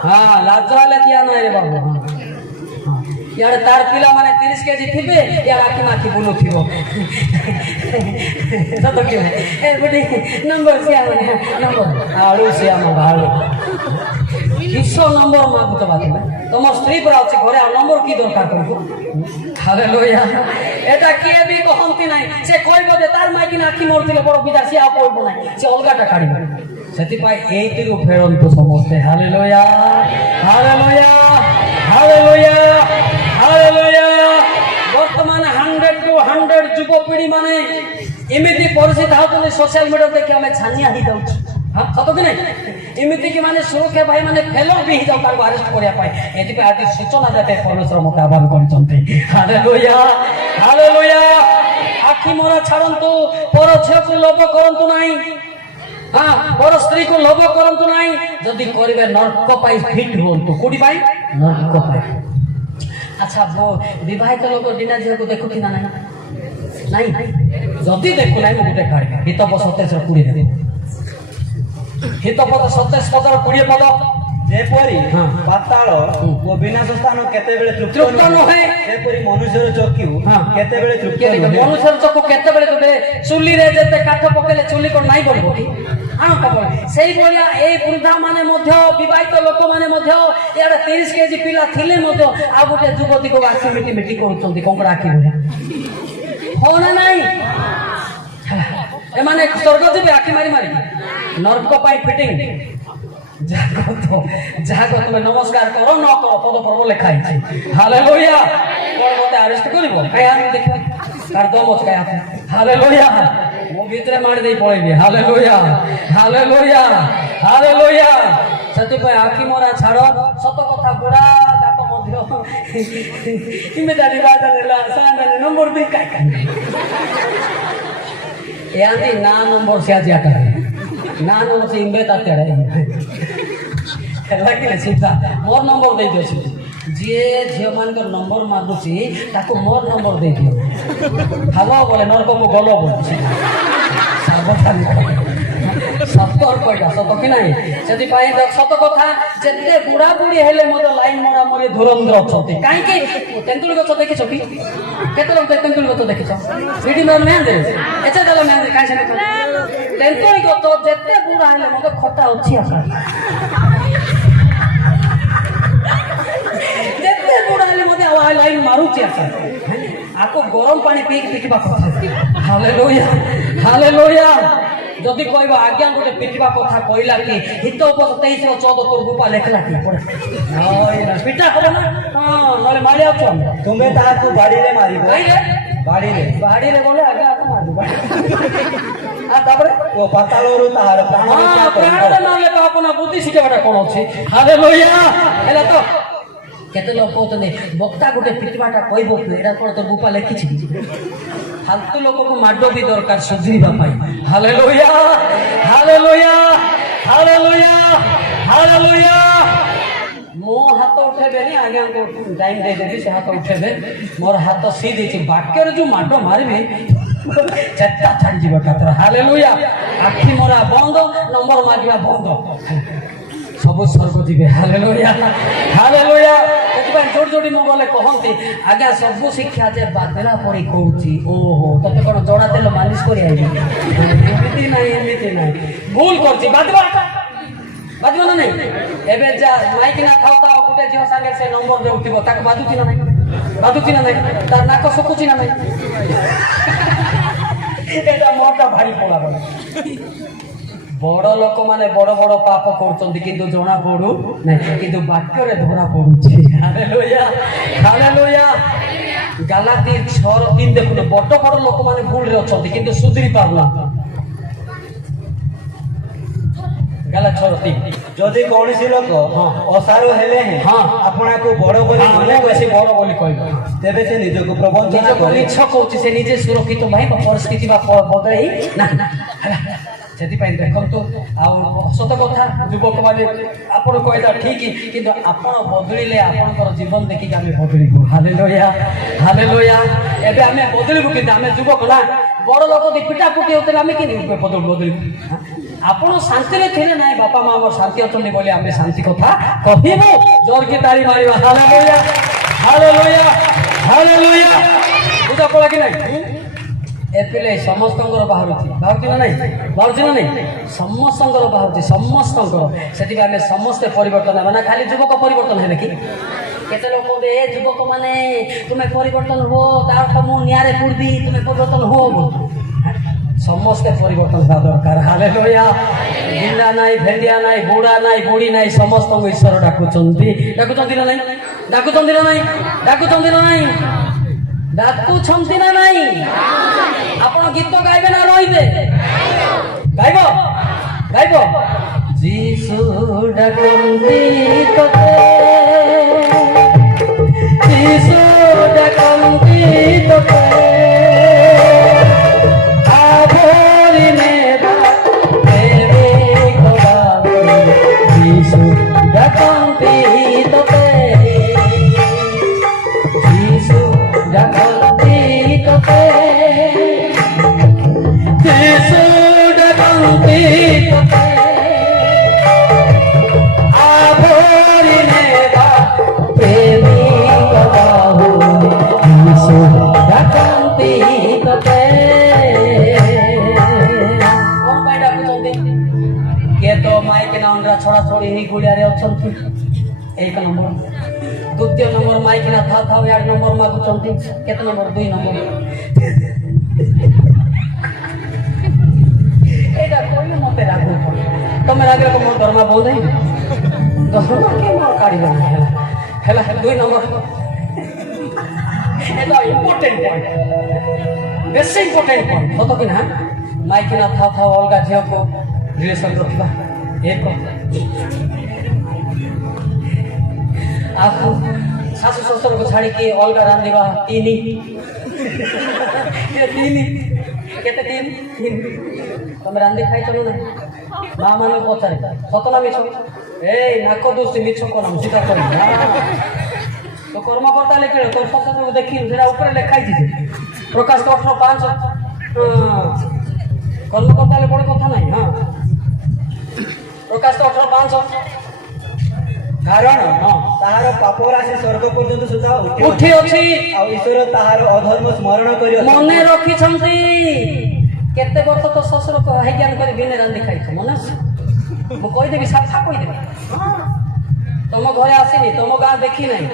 ହଁ ଲାଜ ହେଲେ ଦିଆ ନାହିଁ ରେ ବାବୁ। ଇଆଡେ ତାର ପିଲାମାନେ 30 କେଜି ଥିବେ, ଇଆଡେ ଆଖି ମାଖି ବୁଲୁଥିବ। ସତ କି ନାହିଁ? ଏ ଗୋଟେ ନମ୍ବର ସିଆ ମାନେ ନମ୍ବର ଆଳୁ ସିଆ ମଙ୍ଗା ଆଳୁ କିସ ନମ୍ବର ମାଗୁଛ ବାକି ତମ ସ୍ତ୍ରୀ ପୁରା ଅଛି ଘରେ, ଆଉ ନମ୍ବର କି ଦରକାର କରୁଛୁ? ହାଲେଲୁୟା। এটা କିଏ ବି କହନ୍ତି ନାହିଁ। ସେ କହିବ ଯେ ତାର ମାଇକିନା ଆଖି ମରୁଥିଲେ ବଡ ପିଲା, ସିଏ ଆଉ କହିବ ନାହିଁ, ସେ ଅଲଗାଟା କାଢିବ। ସେଥିପାଇଁ ଏଇଥିରୁ ଫେରନ୍ତୁ ସମସ୍ତେ। ହାଲେଲୁୟା ହାଲେଲୁୟା ହାଲେଲୁୟା ହାଲେଲୁୟା। ବର୍ତ୍ତମାନ 100 to 100 ଯୁବପିଢି ମାନେ ଏମିତି ପରିସ୍ଥିତି ହେଉଛନ୍ତି, ସୋସିଆଲ ମିଡିଆ ଦେଖି ଆମେ ଛାନିଆ ହେଇଯାଉଛୁ। ସତ କି ନାହିଁ? ଏମିତିକି ମାନେ ସୁରକ୍ଷା ଭାଇ ମାନେ ଫେଲର ବି ହେଇଯାଉ ତାଙ୍କୁ ଆରେଷ୍ଟ କରିବା ପାଇଁ। ଏଥିପାଇଁ ଆଜି ସୂଚନା ଦେତେ ପରମେଶ୍ୱର ମତେ ଆହ୍ୱାନ କରିଛନ୍ତି। Hallelujah hallelujah. ଆଖି ମରା ଛାଡନ୍ତୁ, ପର ଝିଅକୁ ଲୋଭ କରନ୍ତୁ ନାହିଁ। ହଁ ପର ସ୍ତ୍ରୀକୁ ଲୋଭ କରନ୍ତୁ ନାହିଁ। ଯଦି କରିବେ ନର୍କ ପାଇଁ ଫିଟ୍ ହୁଅନ୍ତୁ। କୋଉଠି ପାଇଁ? ନର୍କ ପାଇଁ। ଆଚ୍ଛା ବିବାହିତ ଲୋକ ଡିନା ଝିଅକୁ ଦେଖୁଛି ନା ନାହିଁ? ନାଇଁ ଯଦି ଦେଖୁନାହିଁ ମୁଁ ଗୋଟେ କାଢିବି। ହିତପ 27:20 ଦେବି। ହିତପଦ 27 20 ପଦ। ଯେପରି ପାତାଳ ଓ ବିନାଶ ସ୍ଥାନ କେତେବେଳେ ତୃପ୍ତ ନୁହେଁ, ସେପରି ମନୁଷ୍ୟର ଚକ୍ଷୁ କେତେବେଳେ ତୃପ୍ତ ନୁହେଁ। ମନୁଷ୍ୟର ଚକ୍ଷୁ କେତେବେଳେ ତୃପ୍ତ? ଚୁଲିରେ ଯେତେ କାଠ ପକେଇଲେ ଚୁଲି କଣ ନାଇଁ ବଳିବ କି? ସେଇଭଳିଆ ଏଇ ବୃଦ୍ଧା ମାନେ ମଧ୍ୟ, ବିବାହିତ ଲୋକମାନେ ମଧ୍ୟ ଇଆଡେ 30 କେଜି ପିଲା ଥିଲେ ମଧ୍ୟ ଆଉ ଗୋଟେ ଯୁବତୀକୁ ଆଖି ମିଟି ମିଟି କରୁଛନ୍ତି କଙ୍କଡା ଆଖି ଭଳିଆ। ହଁ ନା ନାଇଁ? ଏମାନେ ସ୍ୱର୍ଗ ଯିବେ ଆଖି ମାରି ମାରି। ନର୍କ ପାଇଁ ଫିଟିଂ। ଯାହାକୁ ତମେ ନମସ୍କାର କର ନ କର ପଦ ପର୍ବ ଲେଖା ହେଇଛି। ହାଲେଲୁୟା। କଣ ମତେ ଆରେଷ୍ଟ କରିବ? ଦେଖିବା ତାର ଦମ ଅଛି କାହା। ହାଲେଲୁୟା। ମୁଁ ଭିତରେ ମାରି ଦେଇ ପଳେଇବି। ହାଲେଲୁୟା ହାଲେଲୁୟା ହାଲେଲୁୟା। ସେଥିପାଇଁ ଆଖି ମରା ଛାଡ। ସତ କଥା ବୁଢା ଯାକ ମଧ୍ୟ ନମ୍ବର ଦେଇ ଏହାନ୍ତି ନା ନମ୍ବର ସେ ଆଜି ଆଟା ନା ନମ୍ବର ସେ ଇମ୍ବେ ତାତେଡେ ହେଲା କି ସିଧା ମୋର ନମ୍ବର ଦେଇଦିଅ। ସେ ଯିଏ ଝିଅ ମାନଙ୍କର ନମ୍ବର ମାଗୁଛି ତାକୁ ମୋର ନମ୍ବର ଦେଇଦିଅ। ହାଲୋ ବୋଲେ ନର୍କକୁ ଗଲ ବୋଲୁଛି। ସାବଧାନ ସତର୍କ ଏଇଟା ସତ କି ନାହିଁ? ସେଥିପାଇଁ ସତ କଥା, ଯେତେ ବୁଢା ବୁଢୀ ହେଲେ ମଧ୍ୟ ଲାଇନ ମରା ମରି ଧୁରନ୍ଧର ଅଛନ୍ତି। କାହିଁକି? ତେନ୍ତୁଳି ଗଛ ଦେଖିଛ କି? କେତେ ଲୋକ ତେନ୍ତୁଳି ଗଛ ଦେଖିଛ? ସେଠି ମେହାନ୍ଦି ଏତେ ଦେଲ ମେହାନ୍ଦି କାହିଁ ସେ ତେନ୍ତୁଳି ଗଛ ଯେତେ ବୁଢା ହେଲେ ମଧ୍ୟ ଖଟା ଅଛି ଆକା। ଯେତେ ବୁଢା ହେଲେ ମଧ୍ୟ ଲାଇନ ମାରୁଛି ଆକା। ଆକୁ ଗରମ ପାଣି ପିଇକି ପିଟିବା କଥା। Hallelujah hallelujah. যদি কইব আজ্ঞা গোটে পিটিবা কথা কইলা কি হিত উপর 2314 তোর গোপা লেখলা কি পড়ে পিটা হবো না নলে মারি আছো ତୁମେ ତାହାକୁ ବାଡ଼ିରେ ମାରିବ କାହିଁରେ ବାଡ଼ିରେ ବାଡ଼ିରେ ଗଲେ ଆଜ୍ଞା ଆଗ ମାରିବ ତାପରେ ଓ ପାତାଳରୁ ତାହାର ପ୍ରାଣ ରକ୍ଷା କରିବ ପ୍ରାଣରେ ମାରିଲେ ତ ଆପଣ ବୁଦ୍ଧି ଶିଖେଇବାଟା କଣ ଅଛି ହାଲେଲୁୟା ହେଲା ତ କେତେ ଲୋକ କହୁଛନ୍ତି ବକ୍ତା ଗୋଟେ ପିଟିବାଟା କହିବ ଏଇଟା କଣ ତୋ ଗୋପା ଲେଖିଛି ফালতু লোককে মাড বি দরকার সুধরিবা পাই হালেলুয়া হালেলুয়া হালেলুয়া হালেলুয়া মো হাত উঠেবেনি আগে আমাকে টাইম দিয়ে দেবি সে হাত উঠেবে মোর হাত সি দিয়েছি বাক্যের যে মাড মারিবি চেষ্টা ছাড়ি যাব কাতর হালেলুয়া আখি মোরা বন্ধ নম্বর মাগিবা বন্ধ ସବୁ ସ୍ୱର୍ଗ ଯିବେ ହାଲେଲୁୟା ହାଲେଲୁୟା ସେଥିପାଇଁ ଯୋଡ଼ି ଯୋଡ଼ି ମୁଁ ଗଲେ କହନ୍ତି ଆଜ୍ଞା ସବୁ ଶିକ୍ଷା ଯେ ବାଦଲା ପରି କହୁଛି ଓହୋ ତତେ କ'ଣ ଜଣା ତେଲ ମାଲିସ କରି ଆଇବି ଏମିତି ନାହିଁ ଭୁଲ କରୁଛି ବାଜିବ ବାଜିବ ନା ନାହିଁ ଏବେ ଯା ମାଇକିନା ଖାଉଥାଉ ଗୋଟେ ଝିଅ ସାଙ୍ଗେ ସେ ନମ୍ବର ଦେଉଥିବ ତାକୁ ବାଜୁଛି ନା ନାହିଁ ତାର ନାକ ଶୁଖୁଛି ନା ନାହିଁ এটা মোটা ভারী পড়া বড় লোক মানে বড় বড় পাপ করছেন কিন্তু জনা পড়ু না কিন্তু বাক্যরে ধরা পড়ুছে হালেলুয়া হালেলুয়া গালাতির 6:3 দেখুন বড় বড় লোক মানে ভুলরে অছন্তি কিন্তু সুধরি পারলা গালা 6:3 যদি କୌଣସି ଲୋକ ଅସାର ହେଲେ ଆପଣଙ୍କୁ ବଡ ବୋଲି ମନେ বেশি বড় বলি কইব ତେବେ ସେ ନିଜକୁ ପ୍ରବଞ୍ଚନା ନିଜକୁ ମିଛ କହୁଛି ସେ ନିଜେ ସୁରକ୍ଷିତ ନାହିଁ ବା ପରିସ୍ଥିତି ବା ବଦଳେଇ ନା ସେଥିପାଇଁ ଦେଖନ୍ତୁ ଆଉ ସତ କଥା ଯୁବକ ମାନେ ଆପଣ କହିଲା ଠିକ କିନ୍ତୁ ଆପଣ ବଦଳିଲେ ଆପଣଙ୍କର ଜୀବନ ଦେଖିକି ଆମେ ବଦଳିବୁ ହାଲେଲୁୟା ହାଲେଲୁୟା ଏବେ ଆମେ ବଦଳିବୁ କିନ୍ତୁ ଆମେ ଯୁବକ ନା ବଡ ଲୋକ ଯଦି ପିଟା ପୁଟି ହଉଥିଲେ ଆମେ କେମିତି ବଦଳିବୁ ଆପଣ ଶାନ୍ତିରେ ଥିଲେ ନାହିଁ ବାପା ମା ଆମର ଶାନ୍ତି ଅଛନ୍ତି ବୋଲି ଆମେ ଶାନ୍ତି କଥା କହିବୁ ଜୋରକି ତାଳି ମାରିବା ହାଲେଲୁୟା ହାଲେଲୁୟା ହାଲେଲୁୟା ବୁଝା ପଡା କି ନାହିଁ ଏପ୍ରିଲ ସମସ୍ତଙ୍କର ବାହାରୁଛି ନା ନାହିଁ ବାହାରୁଛି ନା ନାହିଁ ସମସ୍ତଙ୍କର ବାହାରୁଛି ସମସ୍ତଙ୍କର ସେଥିପାଇଁ ଆମେ ସମସ୍ତେ ପରିବର୍ତ୍ତନ ହେବା ନା ଖାଲି ଯୁବକ ପରିବର୍ତ୍ତନ ହେବେ କି କେତେ ଲୋକ ଏ ଯୁବକ ମାନେ ତୁମେ ପରିବର୍ତ୍ତନ ହୁଅ ତାର ମୁଁ ନିଆଁରେ ପୁଡିବି ତୁମେ ପରିବର୍ତ୍ତନ ହୁଅ ସମସ୍ତେ ପରିବର୍ତ୍ତନ ହେବା ଦରକାର ହାଲେଲୁୟା ଗିଲା ନାହିଁ ଭେଣ୍ଡିଆ ନାହିଁ ବୁଢା ନାହିଁ ବୁଢୀ ନାହିଁ ସମସ୍ତଙ୍କୁ ଈଶ୍ୱର ଡାକୁଛନ୍ତି ନା ନାହିଁ ଡାକୁଛନ୍ତି ନା ନାହିଁ ଡାକୁଛନ୍ତି ନା ନାହିଁ ଡାକୁଛନ୍ତି ନା ନାହିଁ ଆପଣ ଗୀତ ଗାଇବେ ନା ରହିବେ ଗାଇବ ଗାଇବ ଯୀଶୁ ଡାକନ୍ତି ତତେ ଯୀଶୁ ଡାକନ୍ତି ତତେ ଆଭରି ନେବା ତେରେ ଗୋଲାମୀ ଯୀଶୁ ଡାକନ୍ତି ତତେ ଯୀଶୁ ଡାକନ୍ତି ତତେ ଯୀଶୁ ଡାକନ୍ତି ତତେ ଆଭରି ନେବା ପ୍ରେମିକ ବାହୁରେ ଯୀଶୁ ଡାକନ୍ତି ତତେ କ'ଣ ପାଇଁ ଡାକୁଛନ୍ତି କିଏ ତ ମାଇକିନା ଅଣ୍ଡା ଛଡ଼ା ଛଡ଼ି ହେଇ ଗୁଳିଆରେ ଅଛନ୍ତି 1 ନମ୍ବର ଦ୍ୱିତୀୟ ନମ୍ବର ମାଇକିନା ଥାଉ 8 ନମ୍ବର ମାଗୁଛନ୍ତି କେତେ ନମ୍ବର 2 ନମ୍ବର ଏଇଟା କହିଲେ ମତେ ରାଗୁଛ ତମେ ରାଗିଲେ ମୋର ଦରମା ବନ୍ଦ ହେଇନି ଦରମା କିଏ ମୋର କାଢ଼ିବ ହେଲା 2 ନମ୍ବର এটা ইম্পর্টেন্ট পয়েন্ট বেশি ইম্পর্টেন্ট পয়েন্ট সত কি না মাইকিনা ଥାଉ ଅଲଗା ଝିଅକୁ ରିଲେସନ୍ ରଖିବା 1 ଆଉ ଶାଶୁ ଶ୍ୱଶୁରକୁ ଛାଡ଼ିକି ଅଲଗା ରାନ୍ଧିବା 3 କେତେ 3 ତମେ ରାନ୍ଧି ଖାଇଛ ନା ମା ମାନଙ୍କୁ ପଚାରେ ସତ ନା ମିଛ ଏଇ ନାକ ଦୋଷୀ ମିଛ କଣ ସିଧା କରି তো কর্মকর্তা লেখে তোর সব দেখি সেটা উপরে লেখাই দিছে প্রকাশ 18:5 কর্মকর্তা লে বড় কথা নাই হ্যাঁ প্রকাশ 18:5 କାରଣ ତାହାର ପାପ ରାଶି ସ୍ୱର୍ଗ ପର୍ଯ୍ୟନ୍ତ ସୁଦ୍ଧା ଉଠି ଅଛି ଆଉ ଈଶ୍ୱର ତାହାର ଅଧର୍ମ ସ୍ମରଣ କରି ମନେ ରଖିଛନ୍ତି କେତେ ବର୍ଷ ତ ଶ୍ୱଶୁର ହେଇଜ୍ଞାନ କରି ଦିନେ ରାନ୍ଧି ଖାଇଛ ମନେ ଅଛି ମୁଁ କହିଦେବି ସାଫା କହିଦେବି ତମ ଘରେ ଆସିନି ତମ ଗାଁ ଦେଖି ନାହିଁ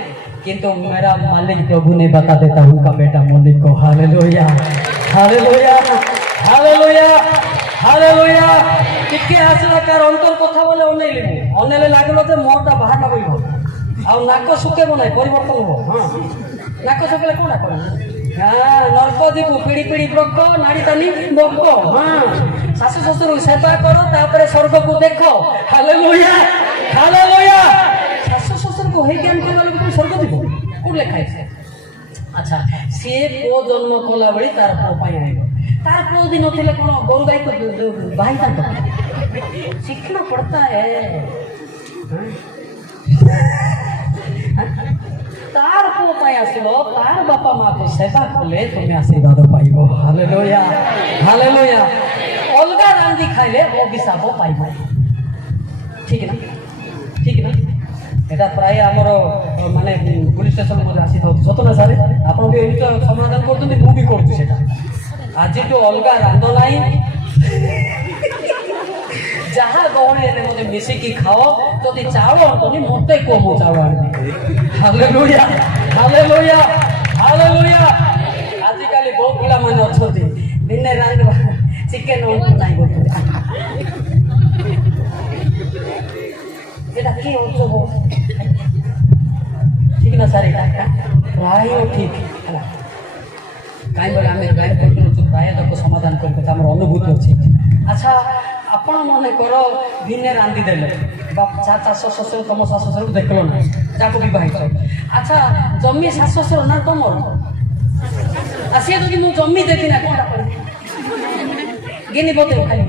किंतु मेरा मालिक प्रभु ने बता देता उनका बेटा मलिक को हालेलुया हालेलुया हालेलुया ହାଲେଲୁୟା। ଟିକେ ଆସିଲା ତାର ଅନ୍ତର କଥା ବୋଲେ ଅନେଇଲି ଅନେଇଲେ ଲାଗିଲା ଯେ ମୁହଁଟା ବାହାରିଲା ବୋଲିବ ଆଉ ନାକ ଶୁକେଇବ ନାହିଁ ପରିବର୍ତ୍ତନ ହବ। ହଁ ନାକ ଶୁକେଇଲେ କୋଉଟା କର ନର୍କ ଯିବୁ ପିଢି ପିଢି ବ୍ରକ ନାଡି ତାନି ବକ। ହଁ ଶାଶୁ ଶ୍ୱଶୁରକୁ ସେବା କର ତାପରେ ସ୍ୱର୍ଗକୁ ଦେଖ। Hallelujah hallelujah. ଶାଶୁ ଶ୍ୱଶୁରକୁ ହେଇକି ଆଣି କହିଲା ବେଳକୁ ସ୍ୱର୍ଗ ଯିବ କୋଉଠି ଲେଖା ହେଇଛି? ଆଚ୍ଛା ସିଏ ପୁଅ ଜନ୍ମ କଲା ଭଳି ତାର ପୁଅ ପାଇଁ ଆଣିବ। ତାର ପୁଅ ଦିନ ଥିଲେ କଣ ଗୋରୁ ଗାଈ ବାହିଥାନ୍ତ? ଶିକ୍ଷଣ ପଡତା ତାର ପୁଅ ପାଇଁ ଆସିବ ତାର ବାପା ମାକୁ ସେବା କଲେ ତୁମେ ଆଶୀର୍ବାଦ ପାଇବ। Hallelujah hallelujah. ଅଲଗା ରାନ୍ଧି ଖାଇଲେ ଅଭିଶାପ ପାଇବ। ଠିକ ନା ଠିକ ନା? এটা প্রায় আমার মানে পুলিশ স্টেশন মধ্যে আসি থাকছে সত না সারে আপনার বি এমনি তো সমাধান করছেন মু বি করছি সেটা আজিଠୁ ଅଲଗା ରାନ୍ଧ ନାହିଁ ଯାହା ଗହଳି ହେଲେ ମୋତେ ମିଶିକି ଖାଅ ଯଦି ଚାଉଳ ଆଣୁନି ମୋତେ କୁହ ମୁଁ ଚାଉଳ ଆଣିବି। ହାଲେଲୁୟା ହାଲେଲୁୟା ହାଲେଲୁୟା। ଆଜିକାଲି ବହୁତ ପିଲାମାନେ ଅଛନ୍ତି ଦିନେ ରାନ୍ଧିବା ଚିକେନ ନାହିଁ କରୁଛନ୍ତି। এটা কি অঞ্চল ঠিক না স্যার? এটা প্রায় ঠিক ହେଲା କାହିଁ ବୋଲେ ଆମେ ପ୍ରାୟ କରିଦେଉଛୁ ପ୍ରାୟ ଲୋକ ସମାଧାନ କରିପାରୁଛୁ ଆମର ଅନୁଭୂତି ଅଛି। ଆଚ୍ଛା ଆପଣ ମନେକର ଦିନେ ରାନ୍ଧିଦେଲେ ଚା ଶାଶୁ ଶ୍ୱଶୁର ତମ ଶାଶୁ ଶ୍ୱଶୁରକୁ ଦେଖିଲ ନା ଯାହାକୁ ବିବାହିତ। ଆଚ୍ଛା ଜମି ଶାଶୁ ଶ୍ୱଶୁର ନା ତମର? ଆଉ ସିଏ ଯଦି ମୁଁ ଜମି ଦେବି ନା କଣଟା କରିବି? ଗିନି ବଦେବ ଖାଲି।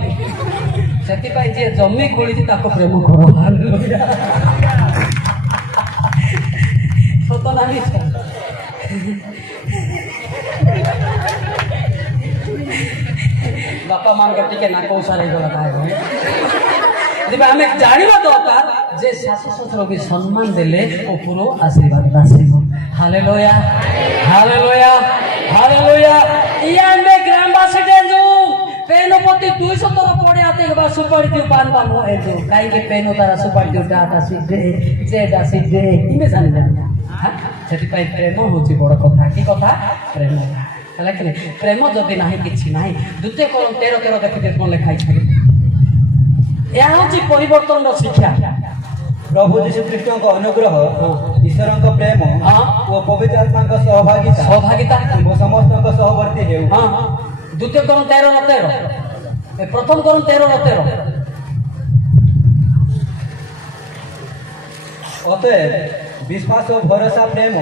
ସେଥିପାଇଁ ଯିଏ ଜମି ଖୋଳିଛି ତାକୁ ପ୍ରେମ କର। ସତ ନା ମିଛ? ବାପା ମାନଙ୍କ ଟିକେ ନାକ ଉଷାର ହେଇଗଲା ତାହେଲେ ଆମେ ଜାଣିବା ଦରକାର ଯେ ଶାଶୁ ଶ୍ୱଶୁର ବି ସମ୍ମାନ ଦେଲେ ଉପରୁ ଆଶୀର୍ବାଦ ଆସିବ। ହାଲେଲୁୟା ହାଲେଲୁୟା ହାଲେଲୁୟା। ଇଏ ଗ୍ରାମବାସୀ पेनो पति 200 तर पड़े आते के बाद सुपारी दियो पान पान हो जो काई के पेनो तारा सुपारी दियो डाटा सी जे डासी जे इमे जानि जानि सेति पाई प्रेम होची बड़ कथा की कथा प्रेम हला कि प्रेम जदि नाही किछि नाही द्वितीय कलम 13 देखि दे कोन लिखाई छै या होची परिवर्तन रो शिक्षा। प्रभु यीशु ख्रीष्ट को अनुग्रह ईश्वर को प्रेम और पवित्र आत्मा को सहभागिता समस्त को सहवर्ती हेउ। द्वितीय करण 13 प्रथम करण 13 अतएव विश्वास और भरोसा प्रेम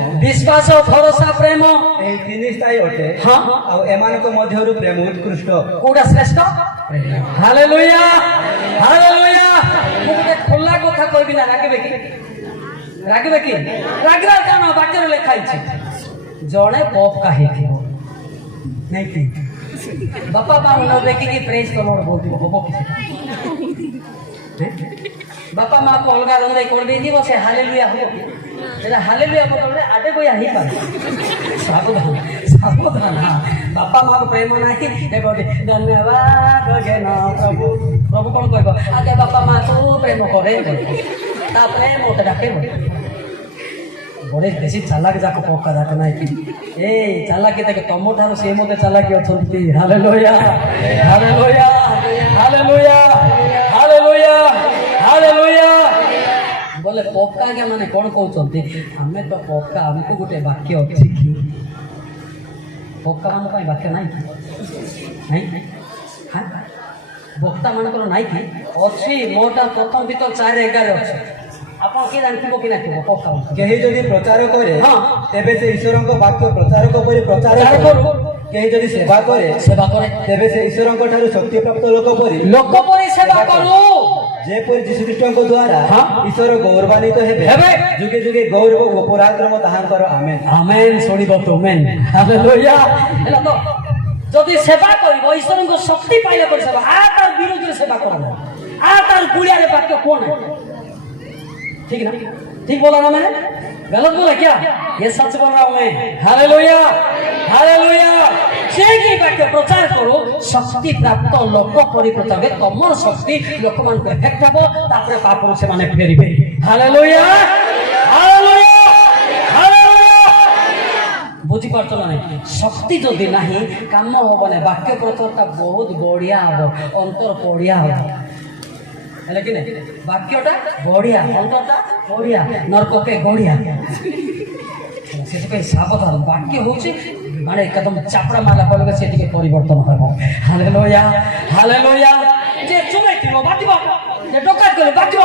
ए तीन स्थायी अटे। हाँ आ एमान को मध्यरु प्रेम उत्कृष्ट कोडा श्रेष्ठ। Hallelujah hallelujah. मुझे खोला कथा कहबी ना रागबे की रागरा कान वाक्य लिखाई छै जणे पप काहे थिबो नहीं कि बापा बा न देखिकी प्रेज द लॉर्ड बोलती हो कि बापा माँ को अलगा रंधे कर दे से हालेलुया हो एटा हालेलुया बदले आटे कोई ही पारे सावधान सावधान। बापा माँ को प्रेम नहीं धन्यवाद ना प्रभु प्रभु कौन कहब आगे बापा माँ को प्रेम करे तापरे मत डाके बड़े बेसी चालाक जाक पक्का जाक ना ए चालाकी देख तुम ठार सी मत चालाकी अच्छा। हालेलुया हालेलुया हालेलुया हालेलुया हालेलुया। बोले पक्का के माने कौन कहते आमे तो पक्का आमको गोटे वाक्य अच्छी कि पक्का मान वाक्य ना वक्ता मान ना कि अच्छी मोटा प्रथम भीतर 4:11 अच्छे आप केही जदि प्रचार करे तेबे से ईश्वर वाक्य प्रचारक परि प्रचार करू केही जदि सेवा करे तेबे से ईश्वर ठारू शक्ति प्राप्त लोक परि सेवा करू जे परि यीशु ख्रीष्ट द्वारा ईश्वर गौरवान्वित हेबे जुगे जुगे गौरव ओ पराक्रम ताहांकर आमेन आमेन सुनिब तुमेन। हालेलुया। एला तो जदि सेवा करिवो ईश्वर को शक्ति पाइले पर सेवा आ तार विरोध रे सेवा करबो आ तार गुड़िया रे वाक्य कोन है ठीक ना? ठीक बोला ना मैंने? गलत बोला क्या? ये सच बोल रहा हूं मैं। Hallelujah hallelujah. से की वाक्य प्रचार करो शक्ति प्राप्त लोक परि प्रचार के तमर शक्ति लोक मान को इफेक्ट हबो तापरे पापरु से माने फेरिबे। हालेलुया हालेलुया हालेलुया। ବୁଝିପାରୁଛ ନା ନାହିଁ ଶକ୍ତି ଯଦି ନାହିଁ କାମ ହବ ନାହିଁ ବାକ୍ୟ ପ୍ରଚାରଟା ବହୁତ ବଢ଼ିଆ ହବ ଅନ୍ତର ବଢ଼ିଆ ହବ ହେଲେ କି ନାହିଁ ବାକ୍ୟଟା ବଢ଼ିଆ ଅନ୍ତରଟା ବଢ଼ିଆ ନରକକେ ଗଢ଼ିଆ ସେଥିପାଇଁ ସାବଧାନ ବାକ୍ୟ ହେଉଛି ମାନେ ଏକଦମ ଚାପଡ଼ା ମାରିଲା କହିଲେ ସେ ଟିକେ ପରିବର୍ତ୍ତନ ହେବ ହାଲେଲୁୟା ହାଲେଲୁୟା ଯେ ଚୁମେଇଥିବ ବାଟିବ ଯେ ଡକାତ କଲେ ବାଟିବ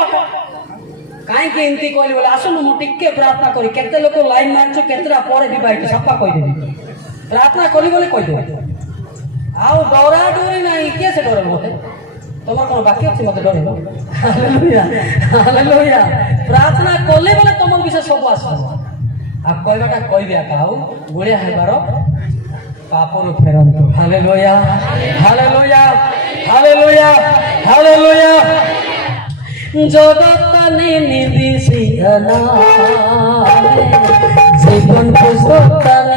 କାହିଁକି ଏମିତି କହିଲି ବୋଲେ ଆସନ୍ତୁ ମୁଁ ଟିକେ ପ୍ରାର୍ଥନା କରି କେତେ ଲୋକ ଲାଇନ୍ ମାରୁଛୁ କେତେଟା ପରେ ବିବାହିତ ସଫା କହିଦେବି ପ୍ରାର୍ଥନା କଲି ବୋଲି କହିଦେବି ଆଉ ଡରା ଡରି ନାହିଁ କିଏ ସେ ଡରେ ମୋତେ ତମର କ'ଣ ବାକି ଅଛି ମୋତେ ଡରେଇବ ହାଲେଲୁୟା ହାଲେଲୁୟା ପ୍ରାର୍ଥନା କଲେ ବୋଲେ ତମର ବିଷୟ ସବୁ ଆସିବ ଆଉ କହିବାଟା କହିବି ଆକା ଆଉ ଗୁଳିଆ ହେବାର ପାପରୁ ଫେରନ୍ତୁ ହାଲେଲୁୟା ହାଲେଲୁୟା ହାଲେଲୁୟା ହାଲେଲୁୟା জগতনে নিবিষিধনা জীবন পুস্তকার